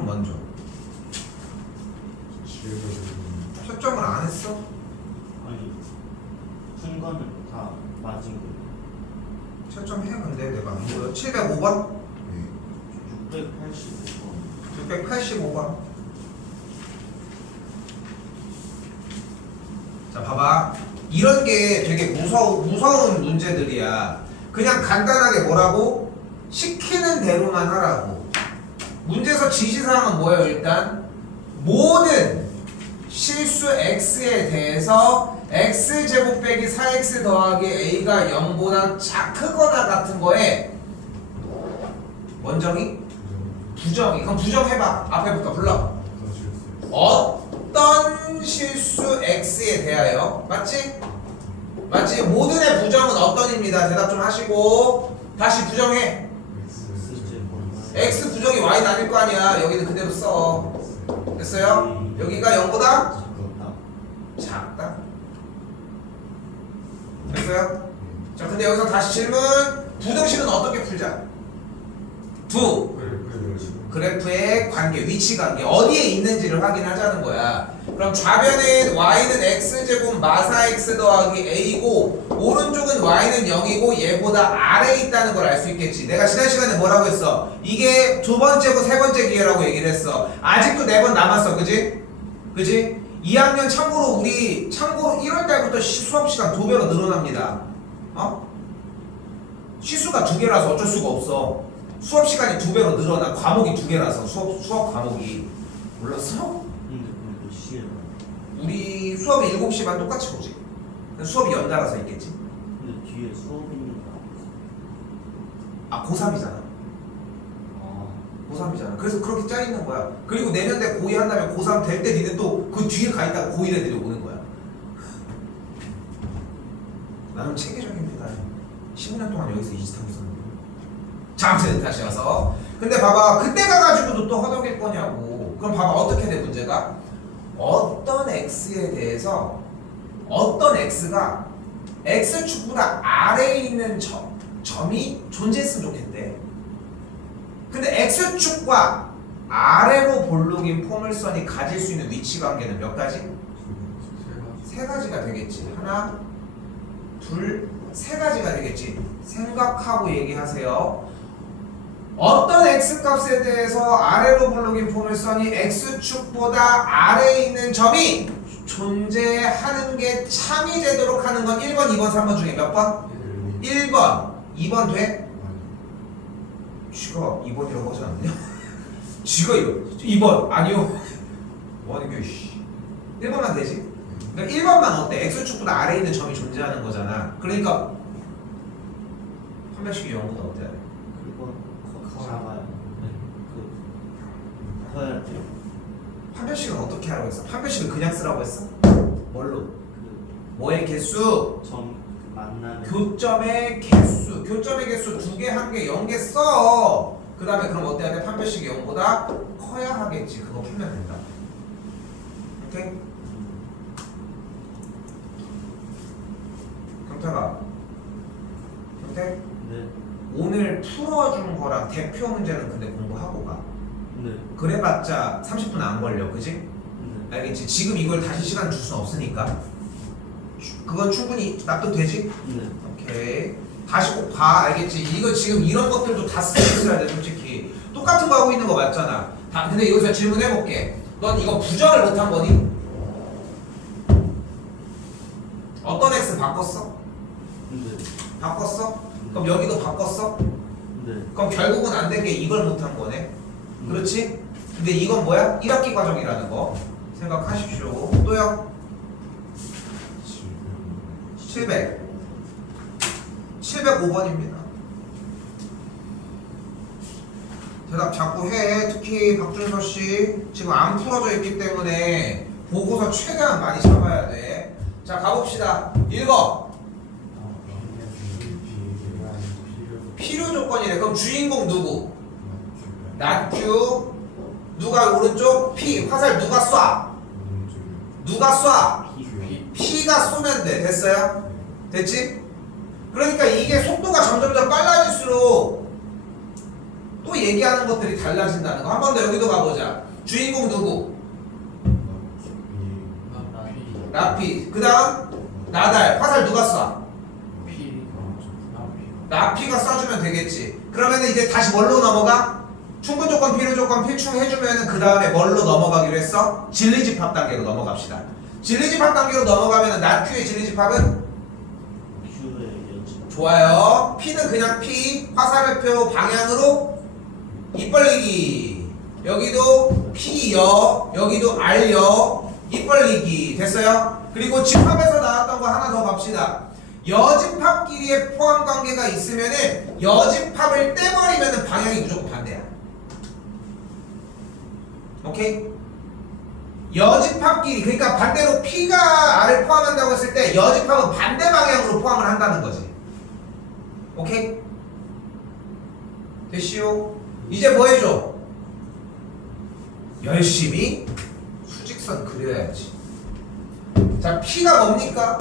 먼저 채점을 안 했어? 아니 순간을 다 맞은 거예요. 채점해. 근데 내가 안 보여. 705번? 네. 685번. 685번. 자, 봐봐. 이런 게 되게 무서운 문제들이야. 그냥 간단하게 뭐라고? 시키는 대로만 하라고. 문제에서 지시사항은 뭐예요? 일단 모든 실수 x에 대해서 x제곱 빼기 4x 더하기 a가 0보다 크거나 같은 거에 원정이? 부정이. 그럼 부정해봐. 앞에부터 불러. 어떤 실수 x에 대하여. 맞지? 맞지? 모든의 부정은 어떤입니다. 대답 좀 하시고 다시 부정해. x 부정이 y는 아닐 거 아니야. 여기는 그대로 써. 됐어요? 여기가 0보다 작다. 됐어요? 자, 근데 여기서 다시 질문. 부등식은 어떻게 풀자? 그래프의 관계, 위치 관계, 어디에 있는지를 확인하자는 거야. 그럼 좌변엔 y는 x제곱 마사 x 더하기 a고 오른쪽은 y는 0이고 얘보다 아래에 있다는 걸 알 수 있겠지. 내가 지난 시간에 뭐라고 했어? 이게 두 번째고 세 번째 기회라고 얘기를 했어. 아직도 4번 남았어. 그지? 그지? 2학년 참고로 1월달부터 수업 시간 2배로 늘어납니다. 시수가 2개라서 어쩔 수가 없어. 수업 시간이 2배로 늘어나. 과목이 2개라서 수업 과목이. 몰랐어? 몇 시에 나와요? 우리 수업이 7시 반 똑같이 보지. 수업이 연달아서 있겠지. 근데 뒤에 수업 있는 거 아, 고3이잖아. 고3이잖아. 그래서 그렇게 짜있는 거야. 그리고 내년에 고2 한다면 고3 될 때 니네 또 그 뒤에 가 있다가 고1 애들이 오는 거야. 나는 체계적입니다. 10년 동안 여기서 이 짓 하고 있었는데. 자, 아무튼 다시 와서. 근데 봐봐. 그때 가가지고도 또 허덕일 거냐고. 그럼 봐봐. 어떻게 돼 문제가? 어떤 x에 대해서 어떤 x가 x축보다 아래에 있는 점이 존재했으면 좋겠대. 근데 x축과 아래로 볼록인 포물선이 가질 수 있는 위치 관계는 몇 가지? 세 가지가 되겠지. 하나, 둘, 세 가지가 되겠지. 생각하고 얘기하세요. 어떤 x값에 대해서 아래로 볼록인 포물선이 x축보다 아래에 있는 점이 존재하는 게 참이 되도록 하는 건 1번, 2번, 3번 중에 몇 번? 1번. 2번 돼? 쥐가 2번이라고 하지 않느냐? 쥐가 2번. 아니요. 뭐하는 게 씨. 1번만 되지? 그러니까 1번만 어때? x축보다 아래에 있는 점이 존재하는 거잖아. 그러니까 판별식이 0보다 어때야 돼? 작아요. 커야 돼요. 판별식은 어떻게 하라고 했어? 판별식은 그냥 쓰라고 했어? 뭘로? 뭐의 개수? 점 만나는 교점의 개수. 교점의 개수 2개, 1개, 0개 써. 그 다음에 그럼 어때야 돼? 판별식이 0보다 커야 하겠지. 그거 풀면 된다. 오케이? 경태가 경태? 네. 오늘 풀어준 거랑 대표 문제는 근데 공부하고 가. 네. 그래봤자 30분 안 걸려. 그지? 네. 알겠지? 지금 이걸 다시 시간 줄 수는 없으니까 그건 충분히 납득되지? 네. 오케이. 다시 꼭 봐. 알겠지? 이거 지금 이런 것들도 다 쓰고 있어야 돼. 솔직히 똑같은 거 하고 있는 거 맞잖아. 근데 여기서 질문해볼게. 넌 이거 부정을 못한 거니? 어떤 x 바꿨어? 네. 바꿨어? 그럼 여기도 바꿨어? 네. 그럼 결국은 안 된 게 이걸 못한 거네. 그렇지? 근데 이건 뭐야? 1학기 과정이라는 거 생각하십시오. 또요? 705번입니다. 대답 자꾸 해. 특히 박준서씨 지금 안 풀어져 있기 때문에 보고서 최대한 많이 잡아야 돼. 자, 가봅시다. 읽어. 필요 조건이래. 그럼 주인공 누구? 낮Q. 누가 오른쪽? P. 화살 누가 쏴? 누가 쏴? P가 쏘면 돼. 됐어요? 됐지? 그러니까 이게 속도가 점점점 빨라질수록 또 얘기하는 것들이 달라진다는 거. 한 번 더 여기도 가보자. 주인공 누구? 라피. 그 다음 나달. 화살 누가 쏴? 라피가 쏴주면 되겠지. 그러면 이제 다시 뭘로 넘어가? 충분 조건, 필요 조건 필충해주면 그 다음에 뭘로 넘어가기로 했어? 진리집합 단계로 넘어갑시다. 진리집합 단계로 넘어가면 나Q의 진리집합은? 좋아요. P는 그냥 P, 화살표 방향으로 입 벌리기. 여기도 P여, 여기도 R여, 입 벌리기. 됐어요? 그리고 집합에서 나왔던 거 하나 더 갑시다. 여집합끼리의 포함관계가 있으면은 여집합을 떼버리면은 방향이 무조건 반대야. 오케이? 여집합끼리, 그러니까 반대로 P가 R을 포함한다고 했을 때 여집합은 반대 방향으로 포함을 한다는 거지. 오케이? 됐시오? 이제 뭐 해줘? 열심히 수직선 그려야지. 자, P가 뭡니까?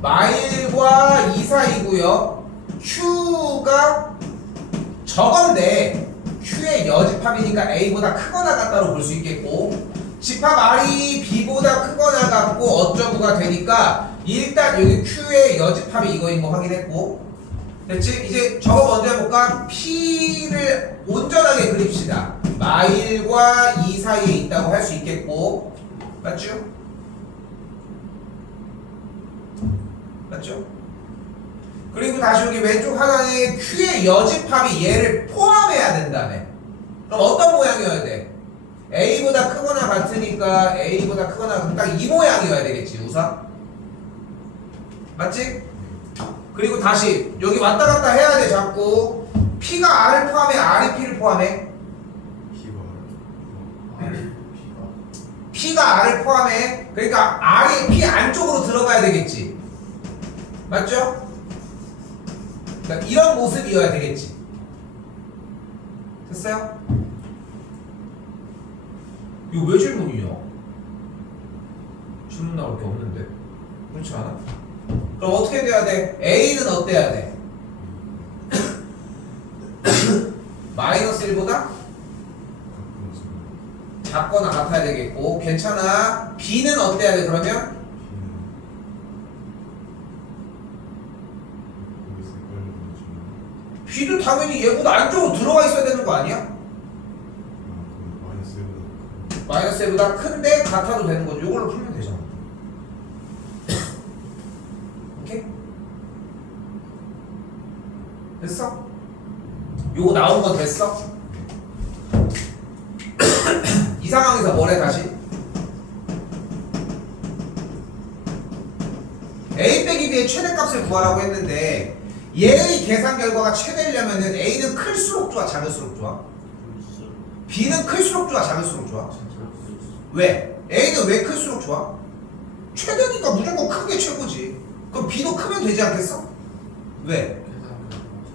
마일과 이 사이고요. Q가 저건데 Q의 여집합이니까 A보다 크거나 같다로 볼 수 있겠고, 집합 R이 B보다 크거나 같고 어쩌고가 되니까 일단 여기 Q의 여집합이 이거인 거 확인했고, 됐지? 이제 저거 먼저 해볼까? P를 온전하게 그립시다. 마일과 이 사이에 있다고 할 수 있겠고, 맞죠? 맞죠? 그리고 다시 여기 왼쪽 하단에 Q의 여집합이 얘를 포함해야 된다며. 그럼 어떤 모양이어야 돼? A보다 크거나 같으니까 A보다 크거나 같으니까 딱 이 모양이어야 되겠지, 우선. 맞지? 그리고 다시 여기 왔다 갔다 해야 돼. 자꾸 P가 R을 포함해, R이 P를 포함해? P가 R을 포함해. 그러니까 R이 P 안쪽으로 들어가야 되겠지. 맞죠? 그러니까 이런 모습이어야 되겠지. 됐어요? 이거 왜 질문이냐? 질문 나올 게 없는데. 그렇지 않아? 그럼 어떻게 돼야 돼? A는 어때야 돼? 마이너스 1보다 작거나 같아야 되겠고, 괜찮아. B는 어때야 돼 그러면? B도 당연히 얘보다 안쪽으로 들어가 있어야 되는 거 아니야? 마이너스 1보다 큰데 같아도 되는 거죠. 이걸로 풀면 되잖아. 오케이? 됐어? 요거 나온 건 됐어? 이 상황에서 뭐래 다시? A 빼기 B의 최대값을 구하라고 했는데 얘의 계산 결과가 최대려면은 A는 클수록 좋아, 작을수록 좋아? B는 클수록 좋아, 작을수록 좋아? 왜? A는 왜 클수록 좋아? 최대니까 무조건 큰 게 최고지. 그럼 B도 크면 되지 않겠어? 왜?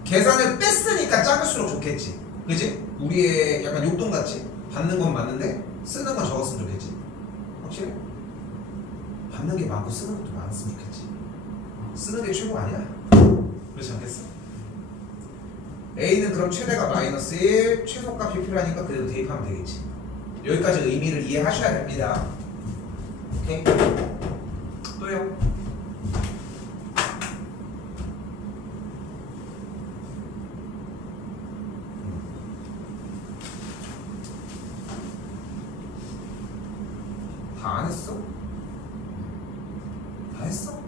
계산을 뺐으니까 작을수록 좋겠지. 그지? 우리의 약간 욕동같이 받는 건 맞는데 쓰는 건 적었으면 좋겠지. 확실해? 받는 게 많고 쓰는 것도 많았으면 좋겠지. 쓰는 게 최고 아니야? 그렇지 않겠어? A는 그럼 최대가 마이너스 1, 최소값이 필요하니까 그대로 대입하면 되겠지. 여기까지 의미를 이해하셔야 됩니다. 오케이? 또요? 다 안 했어? 다 했어?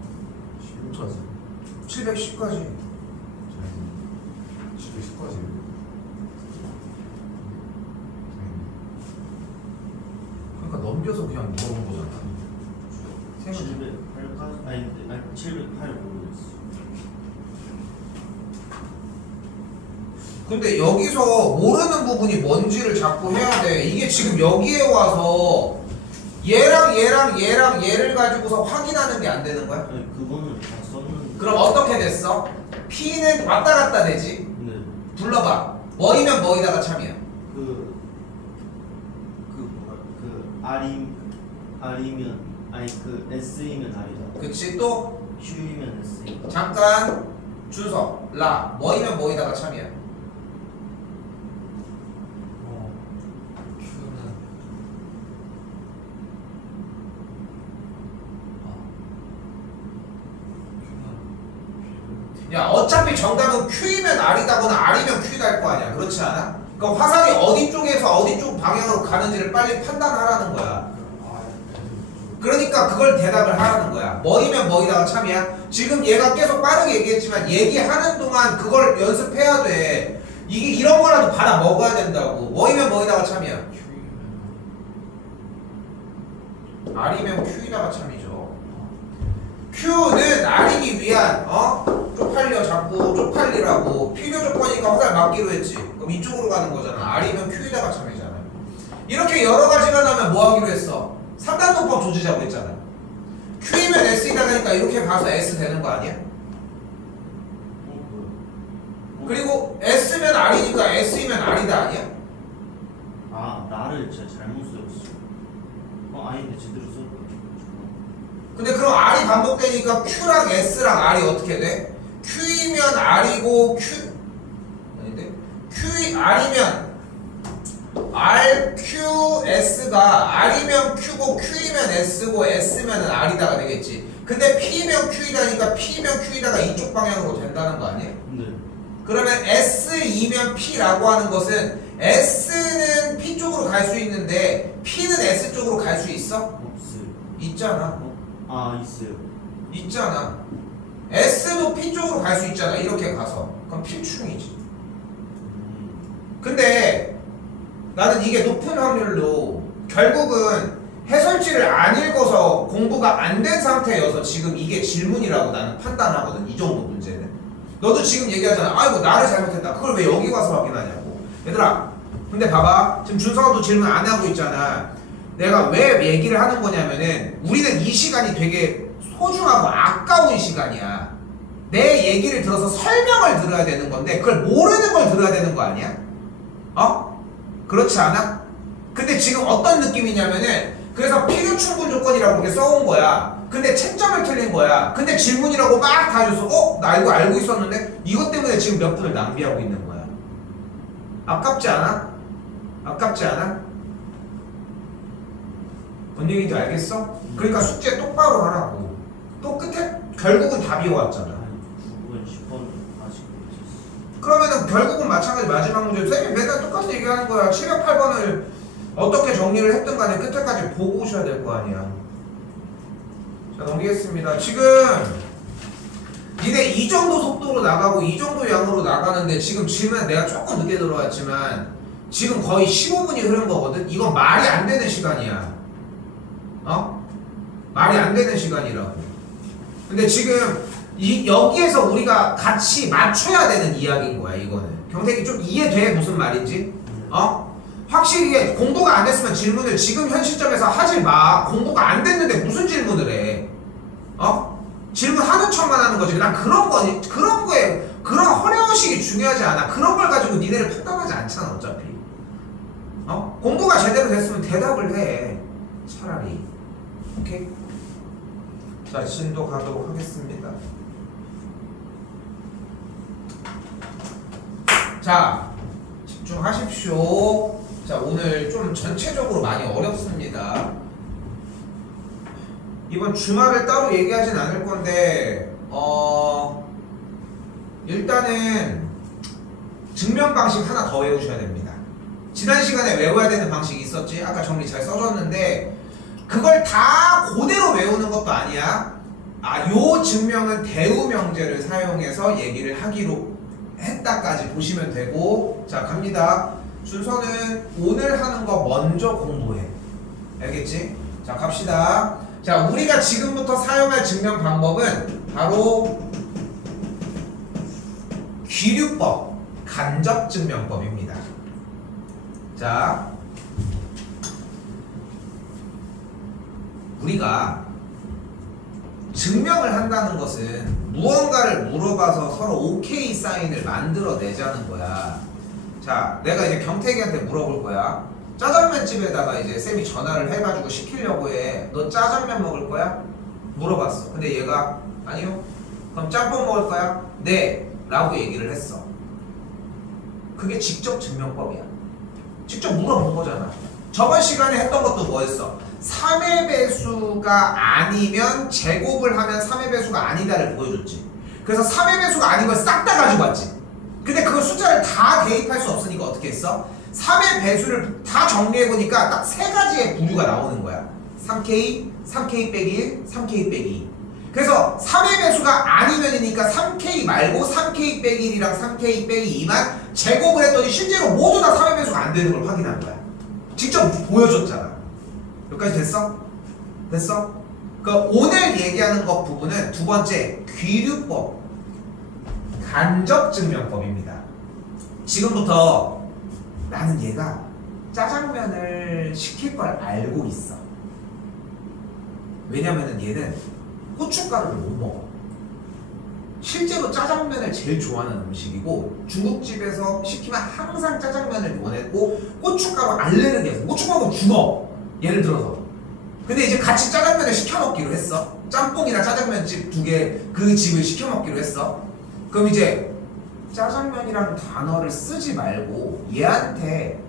710까지. 710까지. 그러니까 넘겨서 그냥 물어본 거잖아. 708까지? 아니 708 모르겠어. 근데 여기서 모르는 부분이 뭔지를 자꾸 해야 돼. 이게 지금 여기에 와서 얘랑 얘랑 얘랑 얘를 가지고서 확인하는 게 안 되는 거야? 아니 그거는 다 썼는데. 그럼 어떻게 됐어? P는 왔다 갔다 되지? 네. 불러봐. 뭐이면 뭐이다가 참이야. R이면 아니 그 S이면 R이다. 그치? 또 Q이면 S. 잠깐 준서 라 뭐이면 뭐이다가 참이야. 야 어차피 정답은 Q이면 R이다거나 R이면 Q이다 할 거 아니야. 그렇지 않아? 그러니까 화살이 어디 쪽에서 어디 쪽 방향으로 가는지를 빨리 판단하라는 거야. 그러니까 그걸 대답을 하라는 거야. 뭐이면 뭐이다가 참이야. 지금 얘가 계속 빠르게 얘기했지만 얘기하는 동안 그걸 연습해야 돼. 이게 이런 거라도 받아 먹어야 된다고. 뭐이면 뭐이다가 참이야. R이면 Q이다가 참이죠. Q는 R이기 위한 쪽팔려 자꾸 쪽팔리라고 필요 조건이니까 화살 맞기로 했지. 그럼 이쪽으로 가는 거잖아. R이면 Q이다가 참이잖아. 이렇게 여러 가지가 나면 뭐 하기로 했어? 3단원법 조지자고 했잖아. Q이면 S이다 하니까 이렇게 가서 S 되는 거 아니야? 그리고 S면 R이니까 S이면 R이다 아니야? 아 나를 진짜 잘못 썼어. 아닌데 제대로 썼다. 근데 그럼 R이 반복되니까 Q랑 S랑 R이 어떻게 돼? Q이면 R이고 아닌데? R이면 R, Q, S가 R이면 Q고 Q이면 S고 S면 R이다가 되겠지. 근데 P면 Q이다니까 P면 Q이다가 이쪽 방향으로 된다는 거 아니에요? 네. 그러면 S2면 P라고 하는 것은 S는 P 쪽으로 갈 수 있는데 P는 S 쪽으로 갈 수 있어? 없어요. 있잖아. 있어요. 있잖아. S도 P 쪽으로 갈 수 있잖아. 이렇게 가서. 그럼 필충이지. 근데 나는 이게 높은 확률로 결국은 해설지를 안 읽어서 공부가 안 된 상태여서 지금 이게 질문이라고 나는 판단하거든. 이 정도 문제는. 너도 지금 얘기하잖아. 아이고 나를 잘못했다. 그걸 왜 여기 와서 확인하냐고. 얘들아 근데 봐봐. 지금 준서가도 질문 안 하고 있잖아. 내가 왜 얘기를 하는 거냐면은 우리는 이 시간이 되게 소중하고 아까운 시간이야. 내 얘기를 들어서 설명을 들어야 되는 건데 그걸 모르는 걸 들어야 되는 거 아니야? 그렇지 않아? 근데 지금 어떤 느낌이냐면은 그래서 필요 충분 조건이라고 이렇게 써온 거야. 근데 채점을 틀린 거야. 근데 질문이라고 막 다 줘서 나 이거 알고 있었는데 이것 때문에 지금 몇 분을 낭비하고 있는 거야. 아깝지 않아? 아깝지 않아? 뭔 얘기인지 알겠어? 그러니까 숙제 똑바로 하라고. 또 끝에 결국은 답이 왔잖아. 9번 10번 아직 못했어. 그러면은 결국은 마찬가지 마지막 문제. 선생님 맨날 똑같은 얘기하는 거야. 708번을 어떻게 정리를 했든 간에 끝에까지 보고 오셔야 될 거 아니야. 자 넘기겠습니다. 지금 니네 이 정도 속도로 나가고 이 정도 양으로 나가는데 지금 질문 내가 조금 늦게 들어왔지만 지금 거의 15분이 흐른 거거든. 이건 말이 안 되는 시간이야. 말이 안 되는 시간이라고. 근데 지금 여기에서 우리가 같이 맞춰야 되는 이야기인 거야. 이거는 경택이 좀 이해돼? 무슨 말인지? 확실히 공부가 안 됐으면 질문을 지금 현 시점에서 하지 마. 공부가 안 됐는데 무슨 질문을 해? 질문하는 척만 하는 거지. 난 그런 거에 그런 허례허식이 중요하지 않아. 그런 걸 가지고 니네를 판단하지 않잖아. 어차피 공부가 제대로 됐으면 대답을 해. 차라리. 오케이? 자 진도 가도록 하겠습니다. 자 집중하십시오. 자 오늘 좀 전체적으로 많이 어렵습니다. 이번 주말을 따로 얘기하진 않을 건데 일단은 증명 방식 하나 더 외우셔야 됩니다. 지난 시간에 외워야 되는 방식이 있었지. 아까 정리 잘 써줬는데 그걸 다 그대로 외우는 것도 아니야. 요 증명은 대우명제를 사용해서 얘기를 하기로 했다까지 보시면 되고. 자 갑니다. 순서는 오늘 하는 거 먼저 공부해. 알겠지? 자 갑시다. 자 우리가 지금부터 사용할 증명 방법은 바로 귀류법, 간접증명법입니다. 자 우리가 증명을 한다는 것은 무언가를 물어봐서 서로 오케이 사인을 만들어내자는 거야. 자 내가 이제 경택이한테 물어볼 거야. 짜장면 집에다가 이제 쌤이 전화를 해가지고 시키려고 해. 너 짜장면 먹을 거야? 물어봤어. 근데 얘가 아니요. 그럼 짬뽕 먹을 거야? 네 라고 얘기를 했어. 그게 직접 증명법이야. 직접 물어본 거잖아. 저번 시간에 했던 것도 뭐였어? 3의 배수가 아니면 제곱을 하면 3의 배수가 아니다를 보여줬지. 그래서 3의 배수가 아닌 걸 싹 다 가지고 왔지. 근데 그 숫자를 다 대입할 수 없으니까 어떻게 했어? 3의 배수를 다 정리해보니까 딱 세 가지의 부류가 나오는 거야. 3K, 3K 빼기 1, 3K 빼기 2. 그래서 3의 배수가 아니면이니까 3K 말고 3K 빼기 1이랑 3K 빼기 2만 제곱을 했더니 실제로 모두 다 3의 배수가 안 되는 걸 확인한 거야. 직접 보여줬잖아. 여기까지 됐어? 됐어? 그러니까 오늘 얘기하는 것 부분은 두 번째 귀류법, 간접증명법입니다. 지금부터 나는 얘가 짜장면을 시킬 걸 알고 있어. 왜냐면은 얘는 고춧가루를 못 먹어. 실제로 짜장면을 제일 좋아하는 음식이고 중국집에서 시키면 항상 짜장면을 원했고 고춧가루 알레르기에서 고춧가루 먹으면 죽어. 예를 들어서. 근데 이제 같이 짜장면을 시켜 먹기로 했어. 짬뽕이나 짜장면집 두 개 그 집을 시켜 먹기로 했어. 그럼 이제 짜장면이라는 단어를 쓰지 말고 얘한테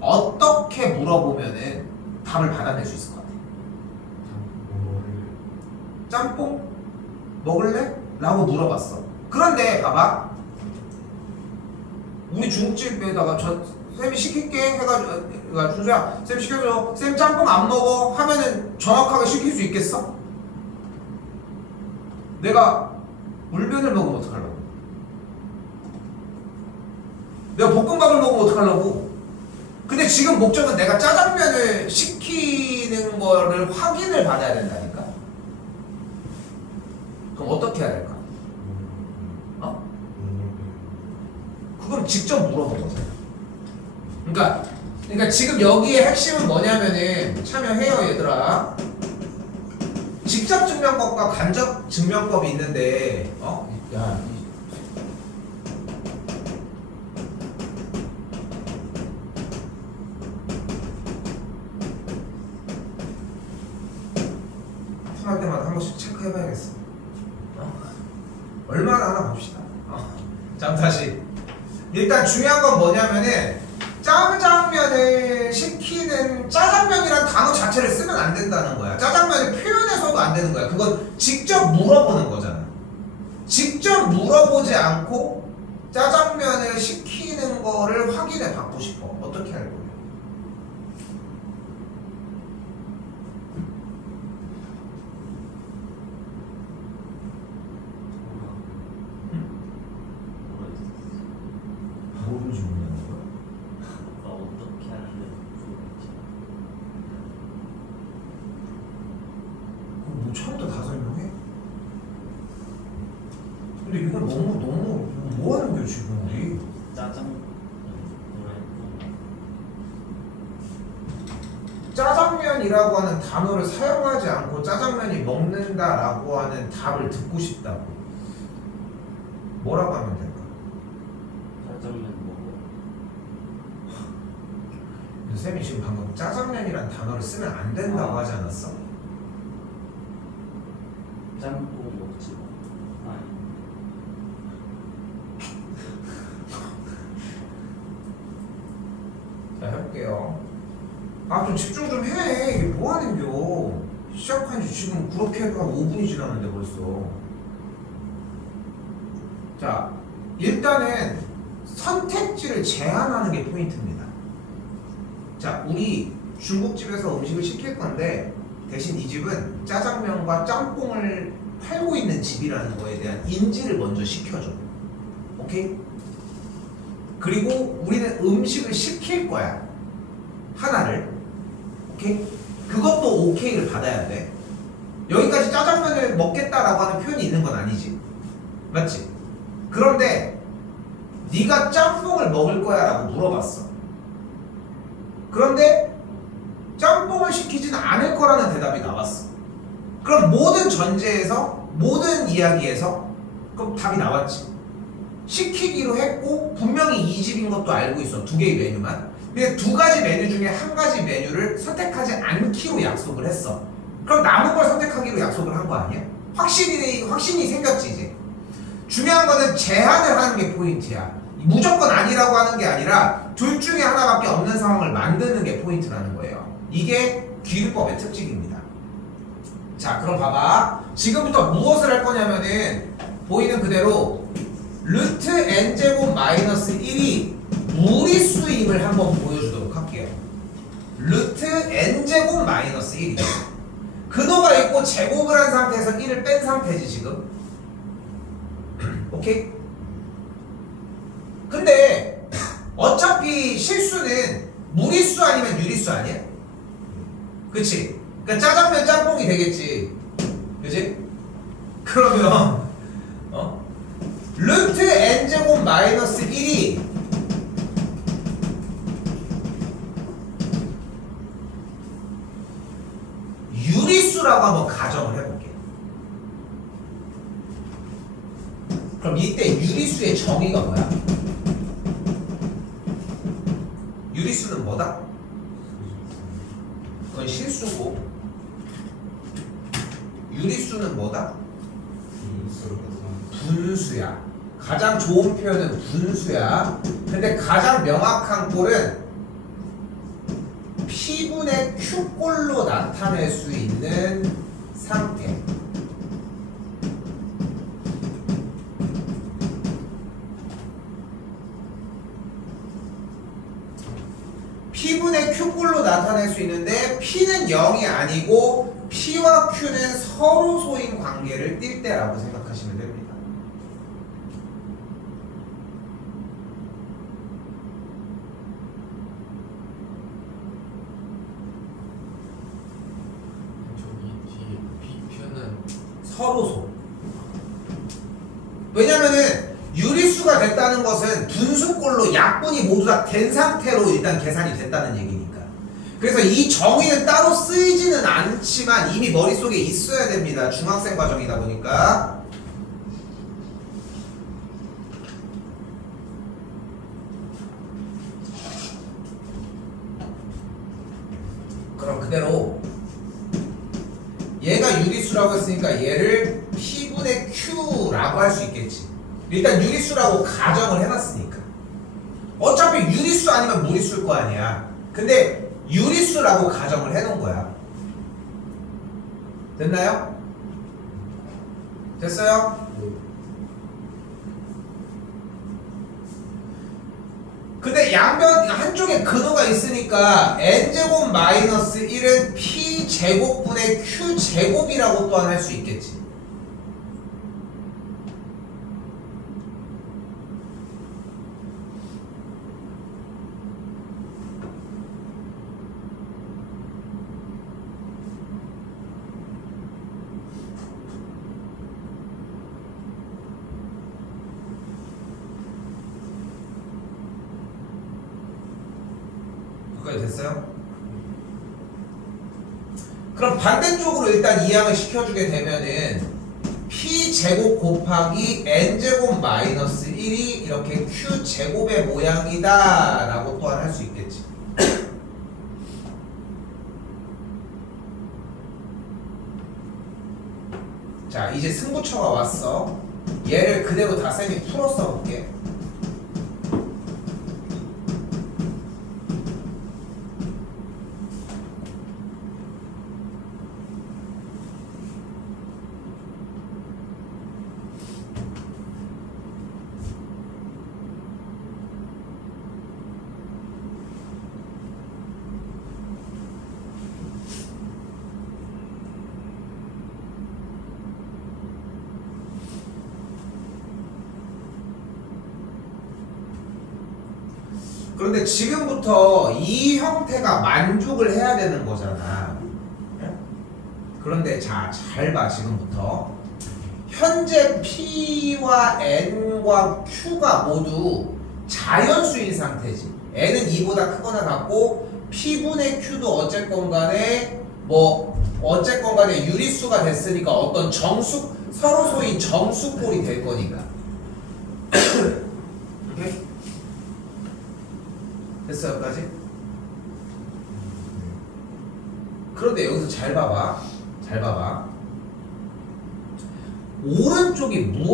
어떻게 물어보면은 답을 받아낼 수 있을 것 같아. 짬뽕 먹을래? 라고 물어봤어. 그런데 봐봐, 우리 중국집에다가 쌤이 시킬게 해가지고 준수야 쌤 시켜줘, 쌤 짬뽕 안 먹어 하면은 정확하게 시킬 수 있겠어? 내가 물면을 먹으면 어떡하려고? 내가 볶음밥을 먹으면 어떡하려고? 근데 지금 목적은 내가 짜장면을 시키는 거를 확인을 받아야 된다니까? 그럼 어떻게 해야 될까? 어? 그걸 직접 물어본 거잖아. 그러니까 지금 여기의 핵심은 뭐냐면은 참여해요 얘들아. 직접 증명법과 간접 증명법이 있는데 야 할 때마다 한 번씩 체크해봐야겠어. 얼마나 하나 봅시다. 자, 다시. 일단 중요한 건 뭐냐면은 짜장면을 시키는 짜장면이란 단어 자체를 쓰면 안 된다는 거야. 짜장면을 표현해서도 안 되는 거야. 그건 직접 물어보는 거잖아. 직접 물어보지 않고 짜장면을 시키는 거를 확인해 받고 싶어. 어떻게 할 거야? 뭐를 주문하는 거야? 어떻게 하는데 모르겠지. 그럼 뭐 처음부터 다 설명해? 근데 이건 너무 뭐 하는 거야 지금 우리? 짜장면이라고 하는 단어를 사용하지 않고 짜장면이 먹는다라고 하는 답을 듣고 싶다고. 뭐라고 하면 될까? 짜장면 먹어. 쌤이 지금 방금 짜장면이란 단어를 쓰면 안 된다고 하지 않았어? 짬뽕 먹지 마. 아니. 자, 해볼게요. 좀 집중 좀 해. 이게 뭐 하는겨? 시작한 지 지금 그렇게 해도 한 5분이 지났는데 벌써. 자, 일단은 선택지를 제한하는 게 포인트입니다. 자, 우리 중국집에서 음식을 시킬 건데 대신 이 집은 짜장면과 짬뽕을 팔고 있는 집이라는 거에 대한 인지를 먼저 시켜줘. 오케이? 그리고 우리는 음식을 시킬 거야. 하나를. 오케이? 그것도 오케이를 받아야 돼. 여기까지 짜장면을 먹겠다라고 하는 표현이 있는 건 아니지. 맞지? 그런데 네가 짬뽕을 먹을 거야 라고 물어봤어. 그런데 짬뽕을 시키진 않을 거라는 대답이 나왔어. 그럼 모든 전제에서 모든 이야기에서 그럼 답이 나왔지. 시키기로 했고 분명히 이 집인 것도 알고 있어. 두 개의 메뉴만. 근데 두 가지 메뉴 중에 한 가지 메뉴를 선택하지 않기로 약속을 했어. 그럼 남은 걸 선택하기로 약속을 한 거 아니야? 확신이 생겼지 이제. 중요한 거는 제한을 하는 게 포인트야. 무조건 아니라고 하는 게 아니라 둘 중에 하나밖에 없는 상황을 만드는 게 포인트라는 거예요. 이게 귀류법의 특징입니다. 자, 그럼 봐봐. 지금부터 무엇을 할 거냐면은 보이는 그대로 루트 n제곱 마이너스 1이 무리수임을 한번 보여주도록 할게요. 루트 n제곱 마이너스 1이 근호가 있고 제곱을 한 상태에서 1을 뺀 상태지 지금. 오케이? 근데 어차피 실수는 무리수 아니면 유리수 아니야? 그치? 그러니까 짜장면 짬뽕이 되겠지. 그치? 그러면 루트 n제곱 마이너스 1이 유리수라고 한번 가정을 해볼게요. 그럼 이때 유리수의 정의가 뭐야? 유리수는 뭐다? 그건 실수고 유리수는 뭐다? 분수야. 가장 좋은 표현은 분수야. 근데 가장 명확한 꼴은 P분의 Q꼴로 나타낼 수 있는 상태. P분의 Q꼴로 나타낼 수 있는데 P는 0이 아니고 P와 Q는 서로 소인 관계를 띌 때라고 생각하시면 됩니다. 서로소. 왜냐면은 유리수가 됐다는 것은 분수꼴로 약분이 모두 다 된 상태로 일단 계산이 됐다는 얘기니까. 그래서 이 정의는 따로 쓰이지는 않지만 이미 머릿속에 있어야 됩니다. 중학생 과정이다 보니까. 그럼 그대로 얘가 유리수라고 했으니까 얘를 P분의 Q라고 할 수 있겠지. 일단 유리수라고 가정을 해놨으니까. 어차피 유리수 아니면 무리수일 거 아니야. 근데 유리수라고 가정을 해놓은 거야. 됐나요? 됐어요? 근데 양변 한쪽에 근호가 있으니까 n제곱 마이너스 1은 P제곱분의 Q제곱이라고 또한 할 수 있겠지. 됐어요? 그럼 반대쪽으로 일단 이항을 시켜주게 되면은 P제곱 곱하기 N제곱 마이너스 1이 이렇게 Q제곱의 모양이다 라고 또한 할 수 있겠지. 자, 이제 승부처가 왔어. 얘를 그대로 다 쌤이 풀어 써볼게. 그런데 지금부터 이 형태가 만족을 해야 되는 거잖아. 그런데 자, 잘 봐. 지금부터 현재 P와 N과 Q가 모두 자연수인 상태지. N은 2보다 크거나 같고 P분의 Q도 어쨌건 간에 어쨌건 간에 유리수가 됐으니까 어떤 정수, 서로 소인 정수꼴이 될 거니까. 오케이? 됐어요, 여기까지? 그런데 여기서 잘 봐봐. 잘 봐봐. 오른쪽이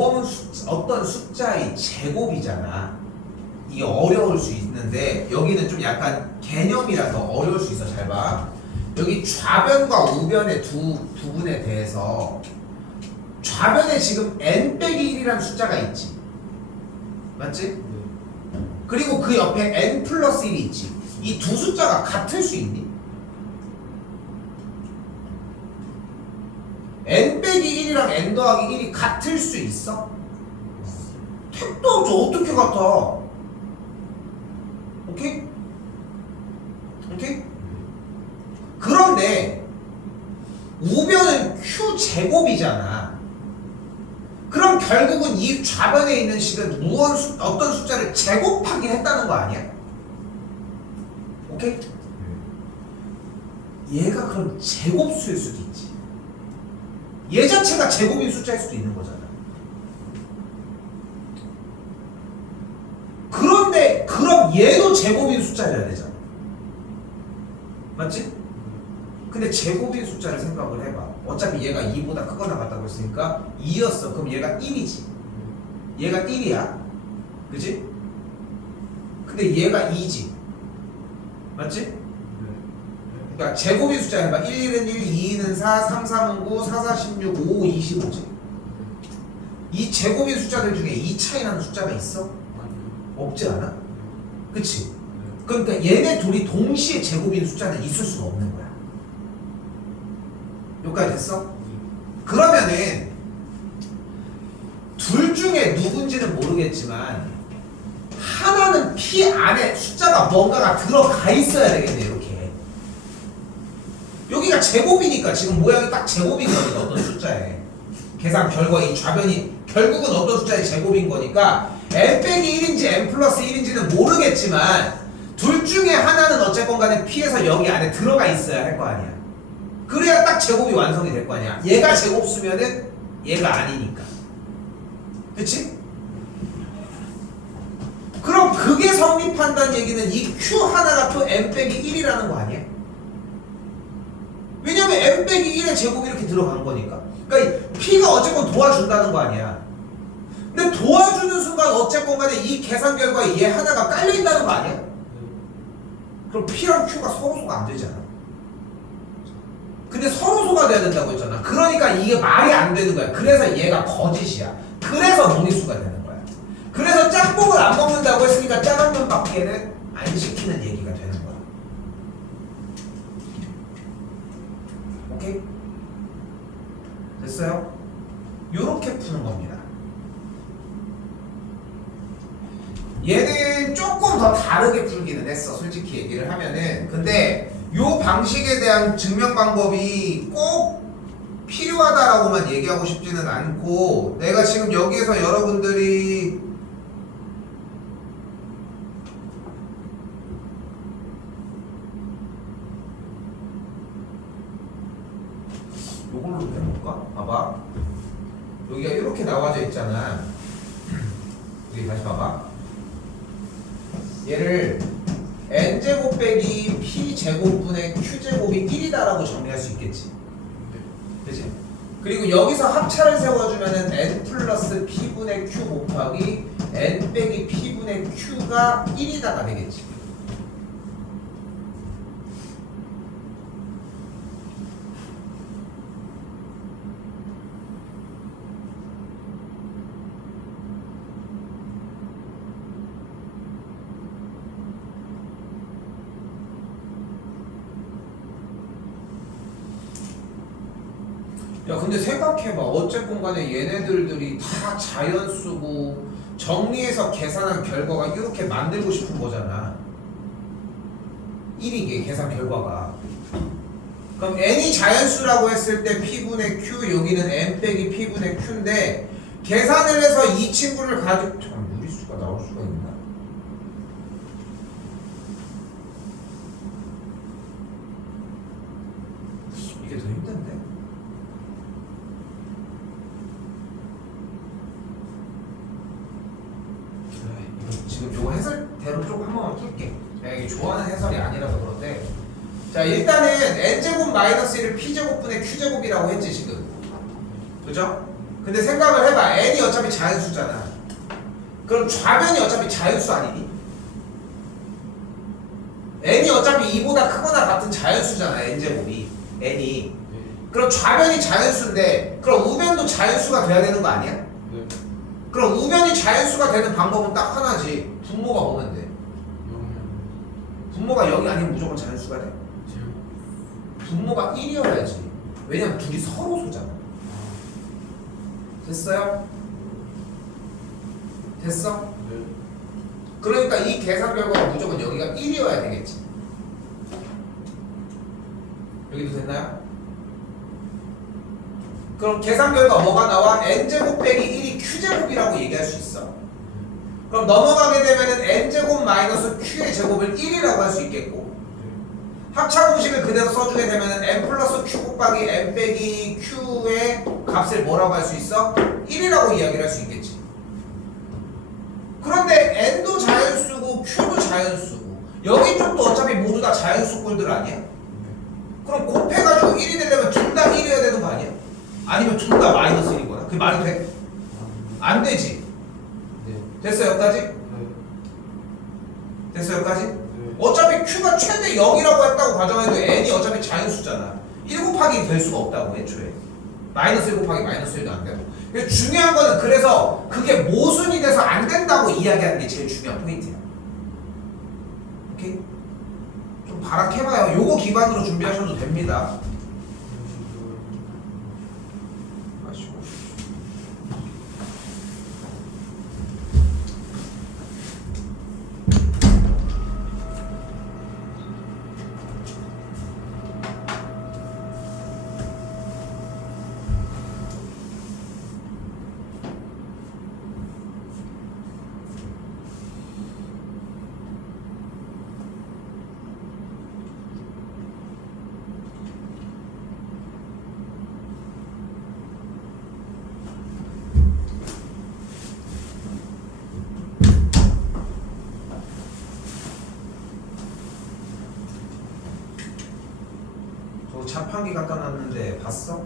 어떤 숫자의 제곱이잖아. 이게 어려울 수 있는데 여기는 좀 약간 개념이라서 어려울 수 있어. 잘 봐. 여기 좌변과 우변의 두 부분에 대해서 좌변에 지금 n 빼기 1이라는 숫자가 있지. 맞지? 그리고 그 옆에 n 플러스 1이 있지. 이 두 숫자가 같을 수 있니? n 빼기 1이랑 n 더하기 1이 같을 수 있어? 택도 없죠. 어떻게 같아? 오케이? 오케이? 그런데 우변은 q제곱이잖아. 그럼 결국은 이 좌변에 있는 식은 어떤 숫자를 제곱하긴 했다는 거 아니야? 오케이? 얘가 그럼 제곱수일 수도 있지. 얘 자체가 제곱인 숫자일 수도 있는 거잖아. 그런데 그럼 얘도 제곱인 숫자여야 되잖아. 맞지? 근데 제곱인 숫자를 생각을 해봐. 어차피 얘가 2보다 크거나 같다고 했으니까 2였어. 그럼 얘가 1이지. 얘가 1이야. 그지? 근데 얘가 2지. 맞지? 그러니까 제곱인 숫자 해봐. 1, 1은 1, 2는 4, 3, 3은 9, 4, 4, 16, 5, 25지. 이 제곱인 숫자들 중에 2 차이 나는 숫자가 있어? 없지 않아? 그치? 그러니까 얘네 둘이 동시에 제곱인 숫자는 있을 수가 없는 거야. 여기까지 됐어? 그러면은 둘 중에 누군지는 모르겠지만 하나는 P 안에 숫자가 뭔가가 들어가 있어야 되겠네. 이렇게 여기가 제곱이니까 지금 모양이 딱 제곱인 거니까 어떤 숫자에 계산 결과 이 좌변이 결국은 어떤 숫자의 제곱인 거니까 n 빼기 1인지 n 플러스 1인지는 모르겠지만 둘 중에 하나는 어쨌건 간에 P에서 여기 안에 들어가 있어야 할 거 아니야. 그래야 딱 제곱이 완성이 될 거 아니야. 얘가 제곱수면은 얘가 아니니까. 그치? 그럼 그게 성립한다는 얘기는 이 Q 하나가 또 n 빼기 1이라는 거 아니야? 왜냐면 n 빼기 1의 제곱이 이렇게 들어간 거니까. 그러니까 P가 어쨌건 도와준다는 거 아니야. 근데 도와주는 순간 어쨌건 간에 이 계산 결과에 얘 하나가 깔려있다는 거 아니야? 그럼 P랑 Q가 서로소가 안 되잖아. 근데 서로소가 돼야 된다고 했잖아. 그러니까 이게 말이 안 되는 거야. 그래서 얘가 거짓이야. 그래서 무리수가 되는 거야. 그래서 짬뽕을 안 먹는다고 했으니까 짜장면 밖에는 안 시키는 얘기가 되는 거야. 오케이? 됐어요? 요렇게 푸는 겁니다. 얘는 조금 더 다르게 풀기는 했어. 솔직히 얘기를 하면은. 근데 요 방식에 대한 증명 방법이 꼭 필요하다라고만 얘기하고 싶지는 않고, 내가 지금 여기에서 여러분들이 요걸로 해볼까? 봐봐. 여기가 이렇게 나와져 있잖아. 여기 다시 봐봐. 얘를 n제곱 빼기 p제곱분의 q제곱이 1이다라고 정리할 수 있겠지. 그치? 그리고 여기서 합차를 세워주면은 n 플러스 p분의 q 곱하기 n 빼기 p분의 q가 1이다가 되겠지. 야 근데 생각해봐. 어쨌건 간에 얘네들이 다 자연수고 정리해서 계산한 결과가 이렇게 만들고 싶은 거잖아. 1이게 계산 결과가. 그럼 n이 자연수라고 했을 때 p분의 q, 여기는 n 빼기 p분의 q인데 계산을 해서 이 친구를 가지고 참 무리수가 나올 수가 있나? 이게 더 힘든데? 지금 요거 해설대로 조금 한 번만 풀게. 내가 이게 좋아하는 해설이 아니라서 그런데, 자 일단은 n제곱 마이너스 1을 p제곱분의 q제곱이라고 했지 지금. 그죠? 근데 생각을 해봐. n이 어차피 자연수잖아. 그럼 좌변이 어차피 자연수 아니니? n이 어차피 2보다 크거나 같은 자연수잖아. n제곱이 n이. 그럼 좌변이 자연수인데 그럼 우변도 자연수가 돼야 되는 거 아니야? 네. 그럼 우변이 자연수가 되는 방법은 딱 하나지. 분모가 뭐면 돼? 분모가 0이 아니면 무조건 자연수가 돼. 분모가 1이어야지. 왜냐면 둘이 서로 소잖아. 됐어요? 됐어? 네. 그러니까 이 계산 결과가 무조건 여기가 1이어야 되겠지. 여기도 됐나요? 그럼 계산 결과 뭐가 나와? n제곱 빼기 1이 q제곱이라고 얘기할 수 있어. 그럼 넘어가게 되면은 n제곱 마이너스 q의 제곱을 1이라고 할 수 있겠고, 합차 공식을 그대로 써주게 되면은 n 플러스 q 곱하기 n 빼기 q의 값을 뭐라고 할 수 있어? 1이라고 이야기를 할 수 있겠지. 그런데 n도 자연수고 q도 자연수고 여기 쪽도 어차피 모두 다 자연수 꼴들 아니야? 그럼 곱해가지고 1이 되려면 둘 다 1이어야 되는 거 아니야? 아니면 둘 다 마이너스 1이거나. 그게 말이 돼? 안 되지. 네. 됐어 여기까지? 네. 됐어 여기까지? 네. 어차피 q가 최대 0이라고 했다고 가정해도 n이 어차피 자연수잖아. 1 곱하기 될 수가 없다고 애초에. 마이너스 1 곱하기 마이너스 1도 안 되고. 근데 중요한 거는 그래서 그게 모순이 돼서 안 된다고 이야기하는 게 제일 중요한 포인트야. 오케이? 좀 발악해봐요. 요거 기반으로 준비하셔도 됩니다. 마시고. 저 자판기 갖다 놨는데 봤어?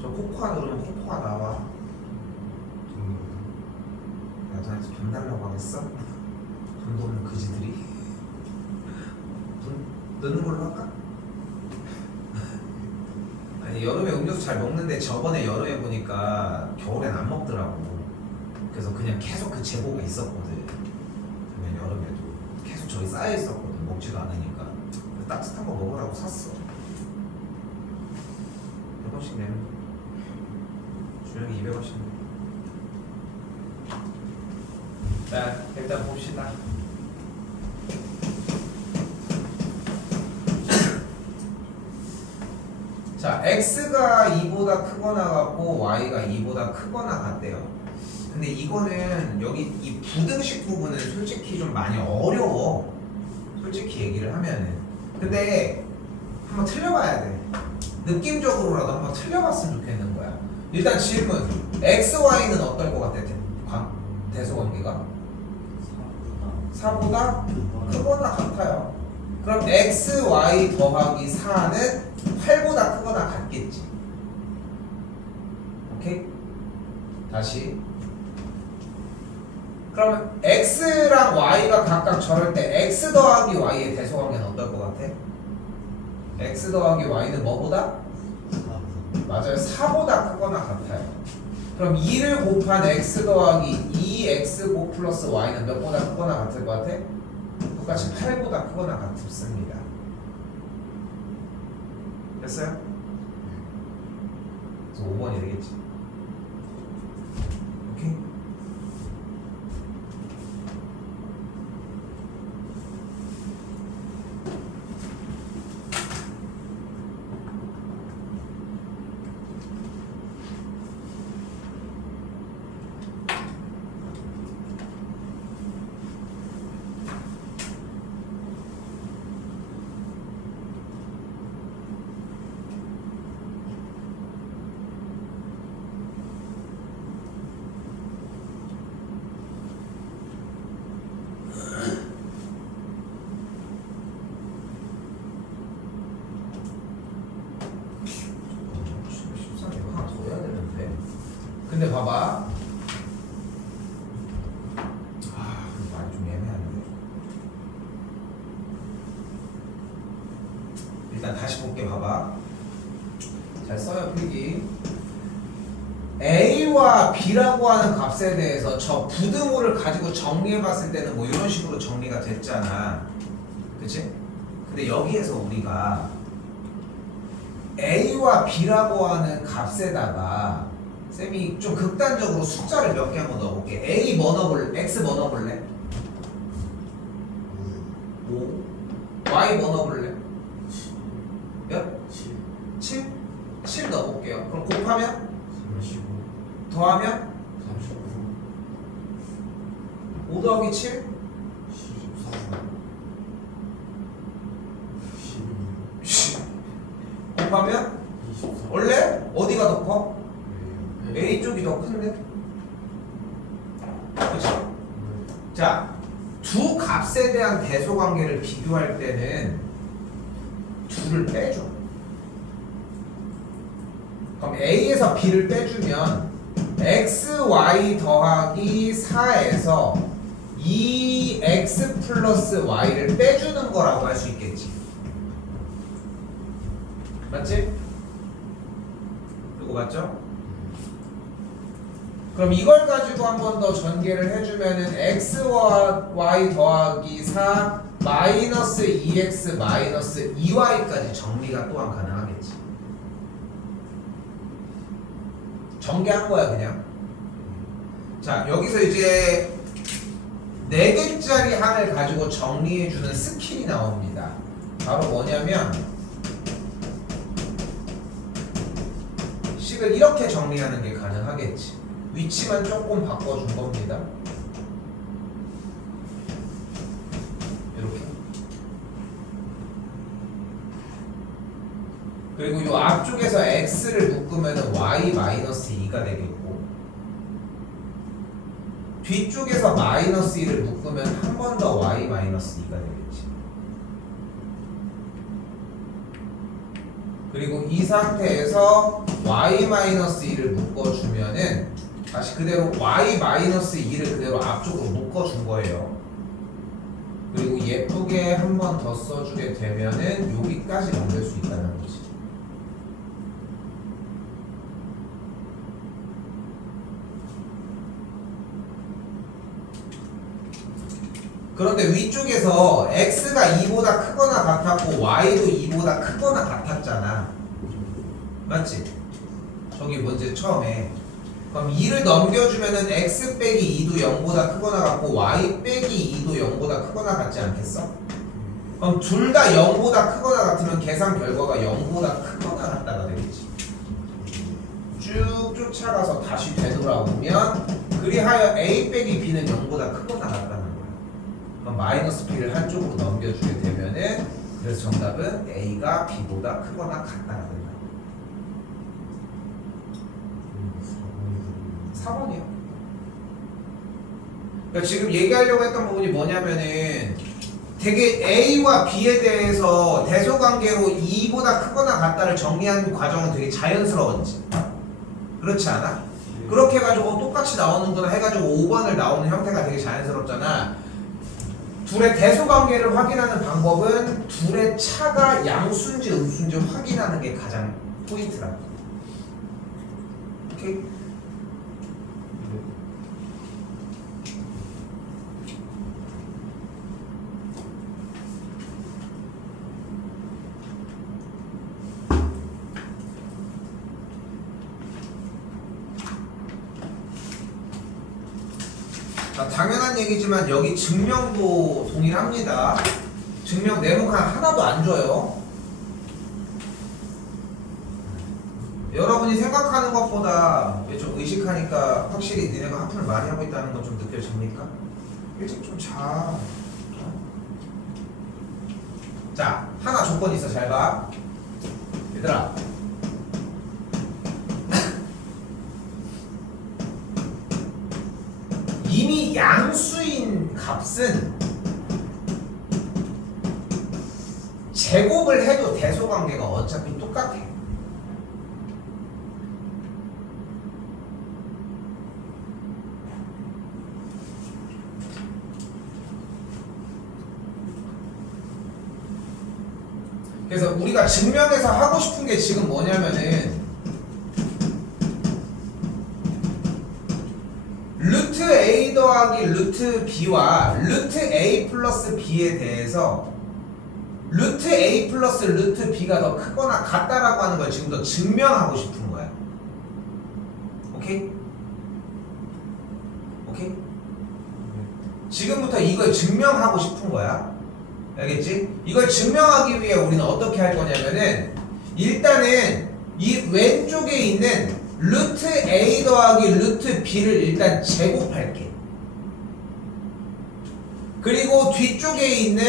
저 코코아 누르면 코코아 나와. 야, 너한테 돈 달라고 하겠어? 돈도 없는 그지들이. 돈 넣는 걸로 할까? 아니 여름에 음료수 잘 먹는데 저번에 여름에 보니까 겨울엔 안 먹더라고. 그래서 그냥 계속 그 재고가 있었거든. 그냥 여름에도 계속 저기 쌓여 있었거든. 먹지도 않으니까. 그래서 따뜻한 거 먹으라고 샀어. 100원씩 내면 주량이 200원씩 내면. 자 일단 봅시다. 자 x가 2보다 크거나 같고 y가 2보다 크거나 같대요. 근데 이거는 여기 이 부등식 부분은 솔직히 좀 많이 어려워. 솔직히 얘기를 하면은. 근데 한번 틀려봐야 돼. 느낌적으로라도 한번 틀려봤으면 좋겠는 거야. 일단 질문. x, y는 어떨 것 같아? 대소관계가? 4보다 크거나 같아요. 그럼 x, y 더하기 4는 8보다 크거나 같겠지. 오케이? 다시. 그러면 x랑 y가 각각 저럴 때 x 더하기 y의 대소관계는 어떨 것 같아? x 더하기 y는 뭐보다? 맞아요. 4보다 크거나 같아요. 그럼 2를 곱한 x 더하기 2x 플러스 y는 몇보다 크거나 같을 것 같아? 똑같이 8보다 크거나 같습니다. 됐어요? 그래서 5번이 되겠지. 오케이? 근데 봐봐. 말이 좀 애매한데. 일단 다시 볼게. 봐봐. 잘 써요 필기. A와 B라고 하는 값에 대해서 저 부등호를 가지고 정리해 봤을 때는 뭐 이런 식으로 정리가 됐잖아. 그치? 근데 여기에서 우리가 A와 B라고 하는 값에다가 쌤이 좀 극단적으로 숫자를 몇 개 한번 넣어볼게. A 뭐 넣어볼래? X 뭐 넣어볼래? 5. Y 뭐 넣어볼래? 몇? 7 7? 7 넣어볼게요. 그럼 곱하면? 35 더하면? 39 5 더하기 7? 14 곱하면? 24 원래 어디가 더 커? 네. A 쪽이 더 큰데? 그쵸? 자, 두 값에 대한 대소관계를 비교할 때는 둘을 빼줘. 그럼 A에서 B를 빼주면 X, Y 더하기 4에서 2X 플러스 Y를 빼주는 거라고 할 수 있겠지. 맞지? 이거 맞죠? 그럼 이걸 가지고 한 번 더 전개를 해주면은 X와 Y 더하기 4 마이너스 2X 마이너스 2Y까지 정리가 또한 가능하겠지. 전개한 거야 그냥. 자 여기서 이제 4개짜리 항을 가지고 정리해주는 스킬이 나옵니다. 바로 뭐냐면 식을 이렇게 정리하는 게 가능하겠지. 위치만 조금 바꿔준 겁니다. 이렇게. 그리고 이 앞쪽에서 x를 묶으면 y 마이너스 2가 되겠고 뒤쪽에서 마이너스 1을 묶으면 한 번 더 y 마이너스 2가 되겠지. 그리고 이 상태에서 y 마이너스 2를 묶어주면은 다시 그대로 y 마이너스 2를 그대로 앞쪽으로 묶어준 거예요. 그리고 예쁘게 한 번 더 써주게 되면은 여기까지 만들 수 있다는 거지. 그런데 위쪽에서 x가 2보다 크거나 같았고 y도 2보다 크거나 같았잖아. 맞지? 저기 문제 처음에. 그럼 2를 넘겨주면은 x 빼기 2도 0보다 크거나 같고 y 빼기 2도 0보다 크거나 같지 않겠어? 그럼 둘 다 0보다 크거나 같으면 계산 결과가 0보다 크거나 같다가 되겠지. 쭉 쫓아가서 다시 되돌아오면 그리하여 a 빼기 b는 0보다 크거나 같다는 거야. 그럼 마이너스 b를 한쪽으로 넘겨주게 되면은 그래서 정답은 a가 b보다 크거나 같다가 된다. 4번이요. 그러니까 지금 얘기하려고 했던 부분이 뭐냐면은 되게 A와 B에 대해서 대소관계로 2보다 크거나 같다를 정리하는 과정은 되게 자연스러웠지. 그렇지 않아? 그렇게 해가지고 똑같이 나오는구나 해가지고 5번을 나오는 형태가 되게 자연스럽잖아. 둘의 대소관계를 확인하는 방법은 둘의 차가 양수인지 음수인지 확인하는 게 가장 포인트라고. 오케이? 당연한 얘기지만 여기 증명도 동일합니다. 증명 네모칸 하나도 안 줘요. 여러분이 생각하는 것보다 좀 의식하니까 확실히 니네가 하품을 많이 하고 있다는 건 좀 느껴집니까? 일찍 좀 자. 자, 하나 조건이 있어. 잘 봐. 얘들아. 이미 양수인 값은 제곱을 해도 대소관계가 어차피 똑같아. 그래서 우리가 우리가 증명해서 하고 싶은 게 지금 뭐냐면은 루트 A 더하기 루트 B와 루트 A 플러스 B에 대해서 루트 A 플러스 루트 B가 더 크거나 같다라고 하는 걸 지금 더 증명하고 싶은 거야. 오케이? 오케이? 지금부터 이걸 증명하고 싶은 거야. 알겠지? 이걸 증명하기 위해 우리는 어떻게 할 거냐면은 일단은 이 왼쪽에 있는 루트 A 더하기 루트 B를 일단 제곱할게. 그리고 뒤쪽에 있는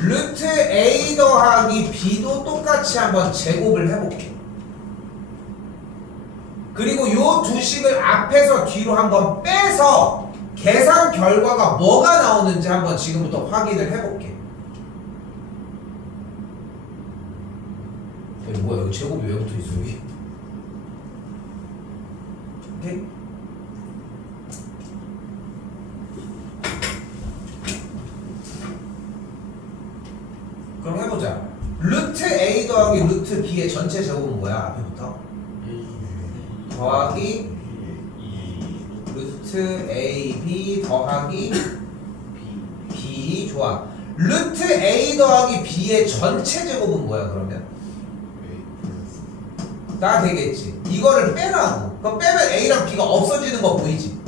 루트 A 더하기 B도 똑같이 한번 제곱을 해볼게. 그리고 요 두 식을 앞에서 뒤로 한번 빼서 계산 결과가 뭐가 나오는지 한번 지금부터 확인을 해볼게. 여기 뭐야? 여기 제곱이 왜 붙어있어 여기? 오케이? 그럼 해보자. 루트 A 더하기 루트 B의 전체 제곱은 뭐야? 앞에부터? 더하기 루트 AB 더하기 B. 좋아. 루트 A 더하기 B의 전체 제곱은 뭐야 그러면? 다 되겠지. 이거를 빼라고. 그럼 빼면 A랑 B가 없어지는 거 보이지?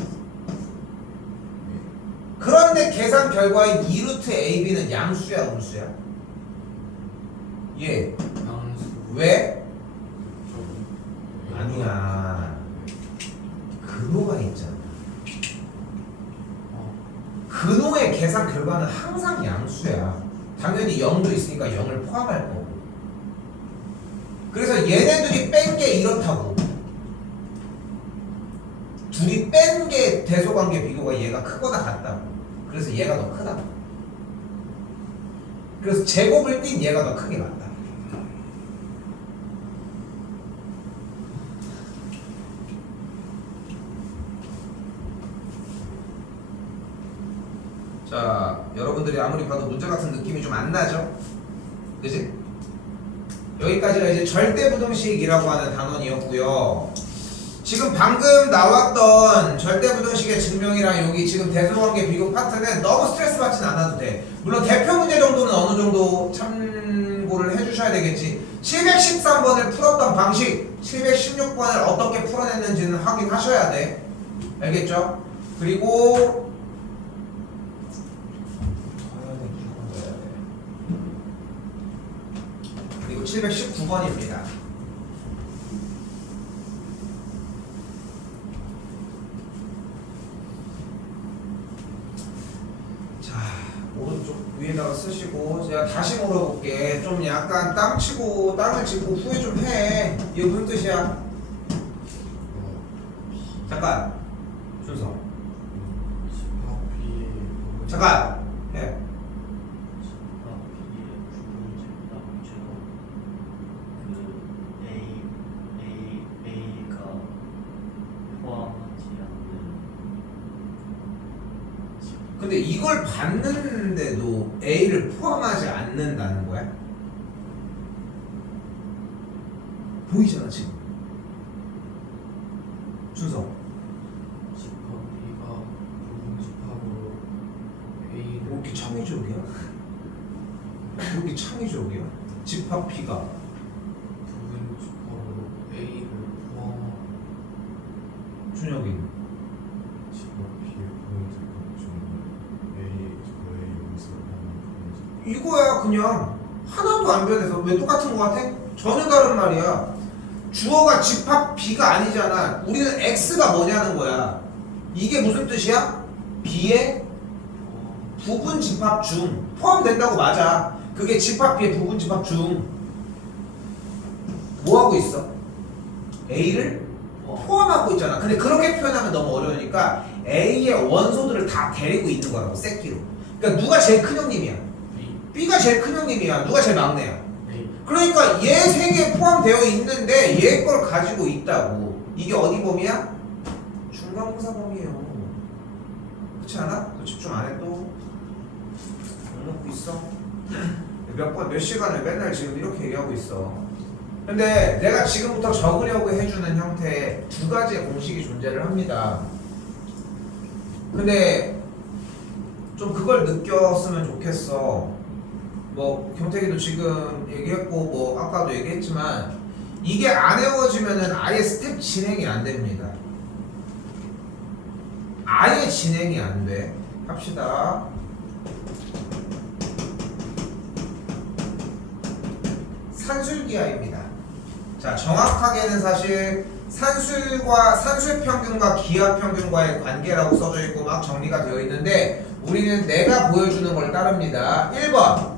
그런데 계산 결과인 2루트 AB는 양수야 음수야? 예. 양수. 왜? 아니야. 근호가 있잖아. 근호의 계산 결과는 항상 양수야. 당연히 0도 있으니까 0을 포함할 거고. 그래서 얘네들이 뺀 게 이렇다고. 둘이 뺀 게 대소관계 비교가 얘가 크거나 같다고. 그래서 얘가 더 크다. 그래서 제곱을 띈 얘가 더 크게 맞다. 자, 여러분들이 아무리 봐도 문제 같은 느낌이 좀 안 나죠? 그지? 여기까지가 이제 절대부등식이라고 하는 단원이었고요. 지금 방금 나왔던 절대부등식의 증명이랑 여기 지금 대소관계 비교 파트는 너무 스트레스 받진 않아도 돼. 물론 대표 문제 정도는 어느 정도 참고를 해주셔야 되겠지. 713번을 풀었던 방식, 716번을 어떻게 풀어냈는지는 확인하셔야 돼. 알겠죠? 그리고 그리고 719번입니다. 자, 오른쪽 위에다가 쓰시고 제가 다시 물어볼게. 좀 약간 땅을 치고 후회 좀 해. 이거 무슨 뜻이야? 잠깐 순서 잠깐 해. 근데 이걸 봤는데도 A를 포함하지 않는다는 거야? 보이잖아 지금 순서. 집합 B가 부분 집합으로 A를 왜 이렇게 창의적이야? 왜 이렇게 창의적이야? 집합 B가 부분 집합으로 A를 포함한 준혁이 집합 B의 부분 집합 중 A 저의 용수를 하는 부분 집합. 이거야. 그냥 하나도 안 변해서. 왜 똑같은 거 같아? 전혀 다른 말이야. 주어가 집합 B가 아니잖아. 우리는 X가 뭐냐는 거야. 이게 무슨 뜻이야? B의 부분 집합 중 포함된다고. 맞아. 그게 집합 B의 부분 집합 중 뭐 하고 있어? A를 포함하고 있잖아. 근데 그렇게 표현하면 너무 어려우니까 A의 원소들을 다 데리고 있는 거라고. 새끼로. 그러니까 누가 제일 큰 형님이야? B. B가 제일 큰 형님이야. 누가 제일 막내야? A. 그러니까 얘 세 개 포함되어 있는데 얘 걸 가지고 있다고. 이게 어디 범위야? 중간고사 범위예요. 그렇지 않아? 너 집중 안 해 또? 못 먹고 있어? 몇 시간을 맨날 지금 이렇게 얘기하고 있어. 근데 내가 지금부터 적으려고 해주는 형태의 두 가지의 공식이 존재를 합니다. 근데 좀 그걸 느꼈으면 좋겠어. 뭐 경태기도 지금 얘기했고 뭐 아까도 얘기했지만 이게 안 외워지면은 아예 스텝 진행이 안 됩니다. 아예 진행이 안 돼. 합시다. 산술기하입니다. 자, 정확하게는 사실 산술 평균과 기하 평균과의 관계라고 써져 있고 막 정리가 되어 있는데 우리는 내가 보여주는 걸 따릅니다. 1번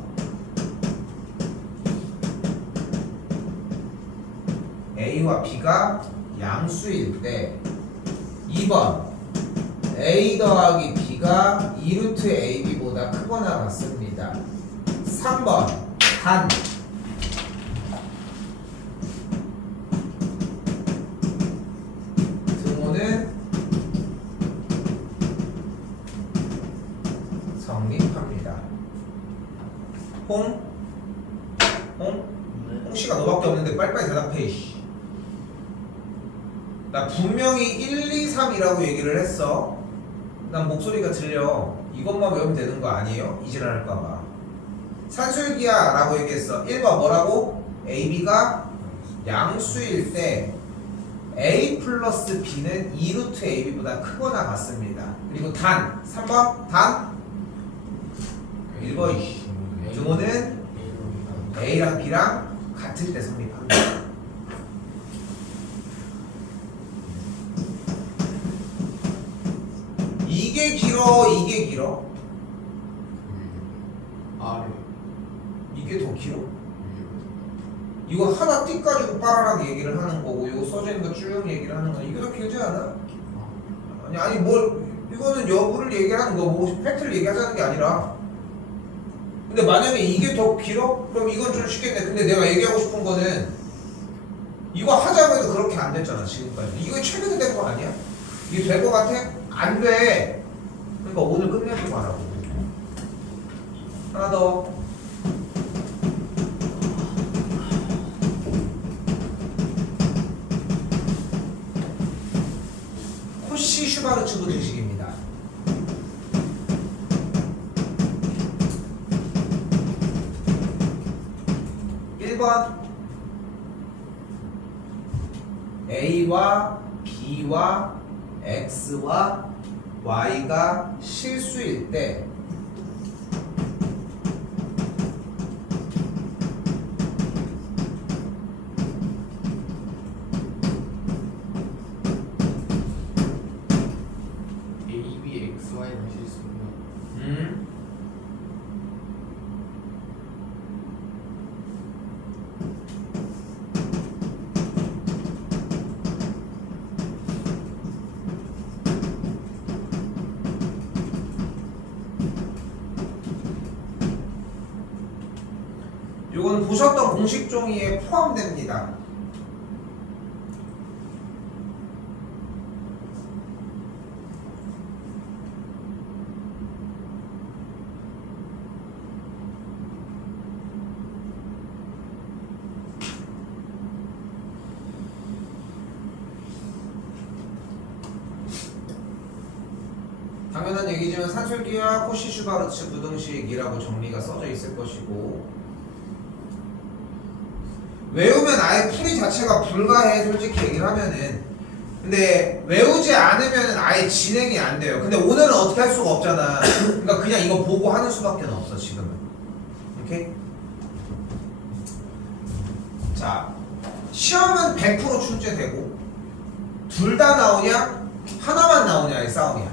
A와 B가 양수일 때 2번 A 더하기 B가 2루트 AB보다 크거나 같습니다. 3번 단 등호는 성립합니다. 홍? 홍씨가 너밖에 없는데 빨리빨리 대답해 이씨. 나 분명히 1, 2, 3이라고 얘기를 했어. 난 목소리가 들려. 이것만 외우면 되는 거 아니에요? 이지랄 할까봐. 산술기야 라고 얘기했어. 1번 뭐라고? AB가 양수일 때 A 플러스 B는 2루트 AB보다 크거나 같습니다. 그리고 단 3번 단 1번 등호는 A랑 B랑 같을 때 성립합니다. 이게 길어 이게 길어? 아래. 이게 더 길어? 이거 하나 띡 가지고 빠라라게 얘기를 하는 거고 이거 써져 있는 거 쭉 얘기를 하는 거 이게 더 길지 않아? 아니 뭘 이거는 여부를 얘기하는 거고 팩트를 얘기하자는 게 아니라 근데 만약에 이게 더 길어? 그럼 이건 좀 쉽겠네. 근데 내가 얘기하고 싶은 거는 이거 하자고 해도 그렇게 안 됐잖아 지금까지. 이거 최근에 된 거 아니야? 이게 될 거 같아? 안 돼. 그러니까 오늘 끝내지 말라고. 하나 더. 코시 슈바르츠 부등식입니다. A와 B와 X와 Y가 실수일 때 A, B, X, Y는 실수입니다. 요건 보셨던 공식 종이에 포함됩니다. 당연한 얘기지만 산술기와 코시 슈바르츠 부등식이라고 정리가 써져 있을 것이고 외우면 아예 풀이 자체가 불가해 솔직히 얘기를 하면은. 근데 외우지 않으면 아예 진행이 안 돼요. 근데 오늘은 어떻게 할 수가 없잖아. 그러니까 그냥 이거 보고 하는 수밖에 없어 지금은. 오케이? 자, 시험은 100% 출제되고 둘 다 나오냐 하나만 나오냐의 싸움이야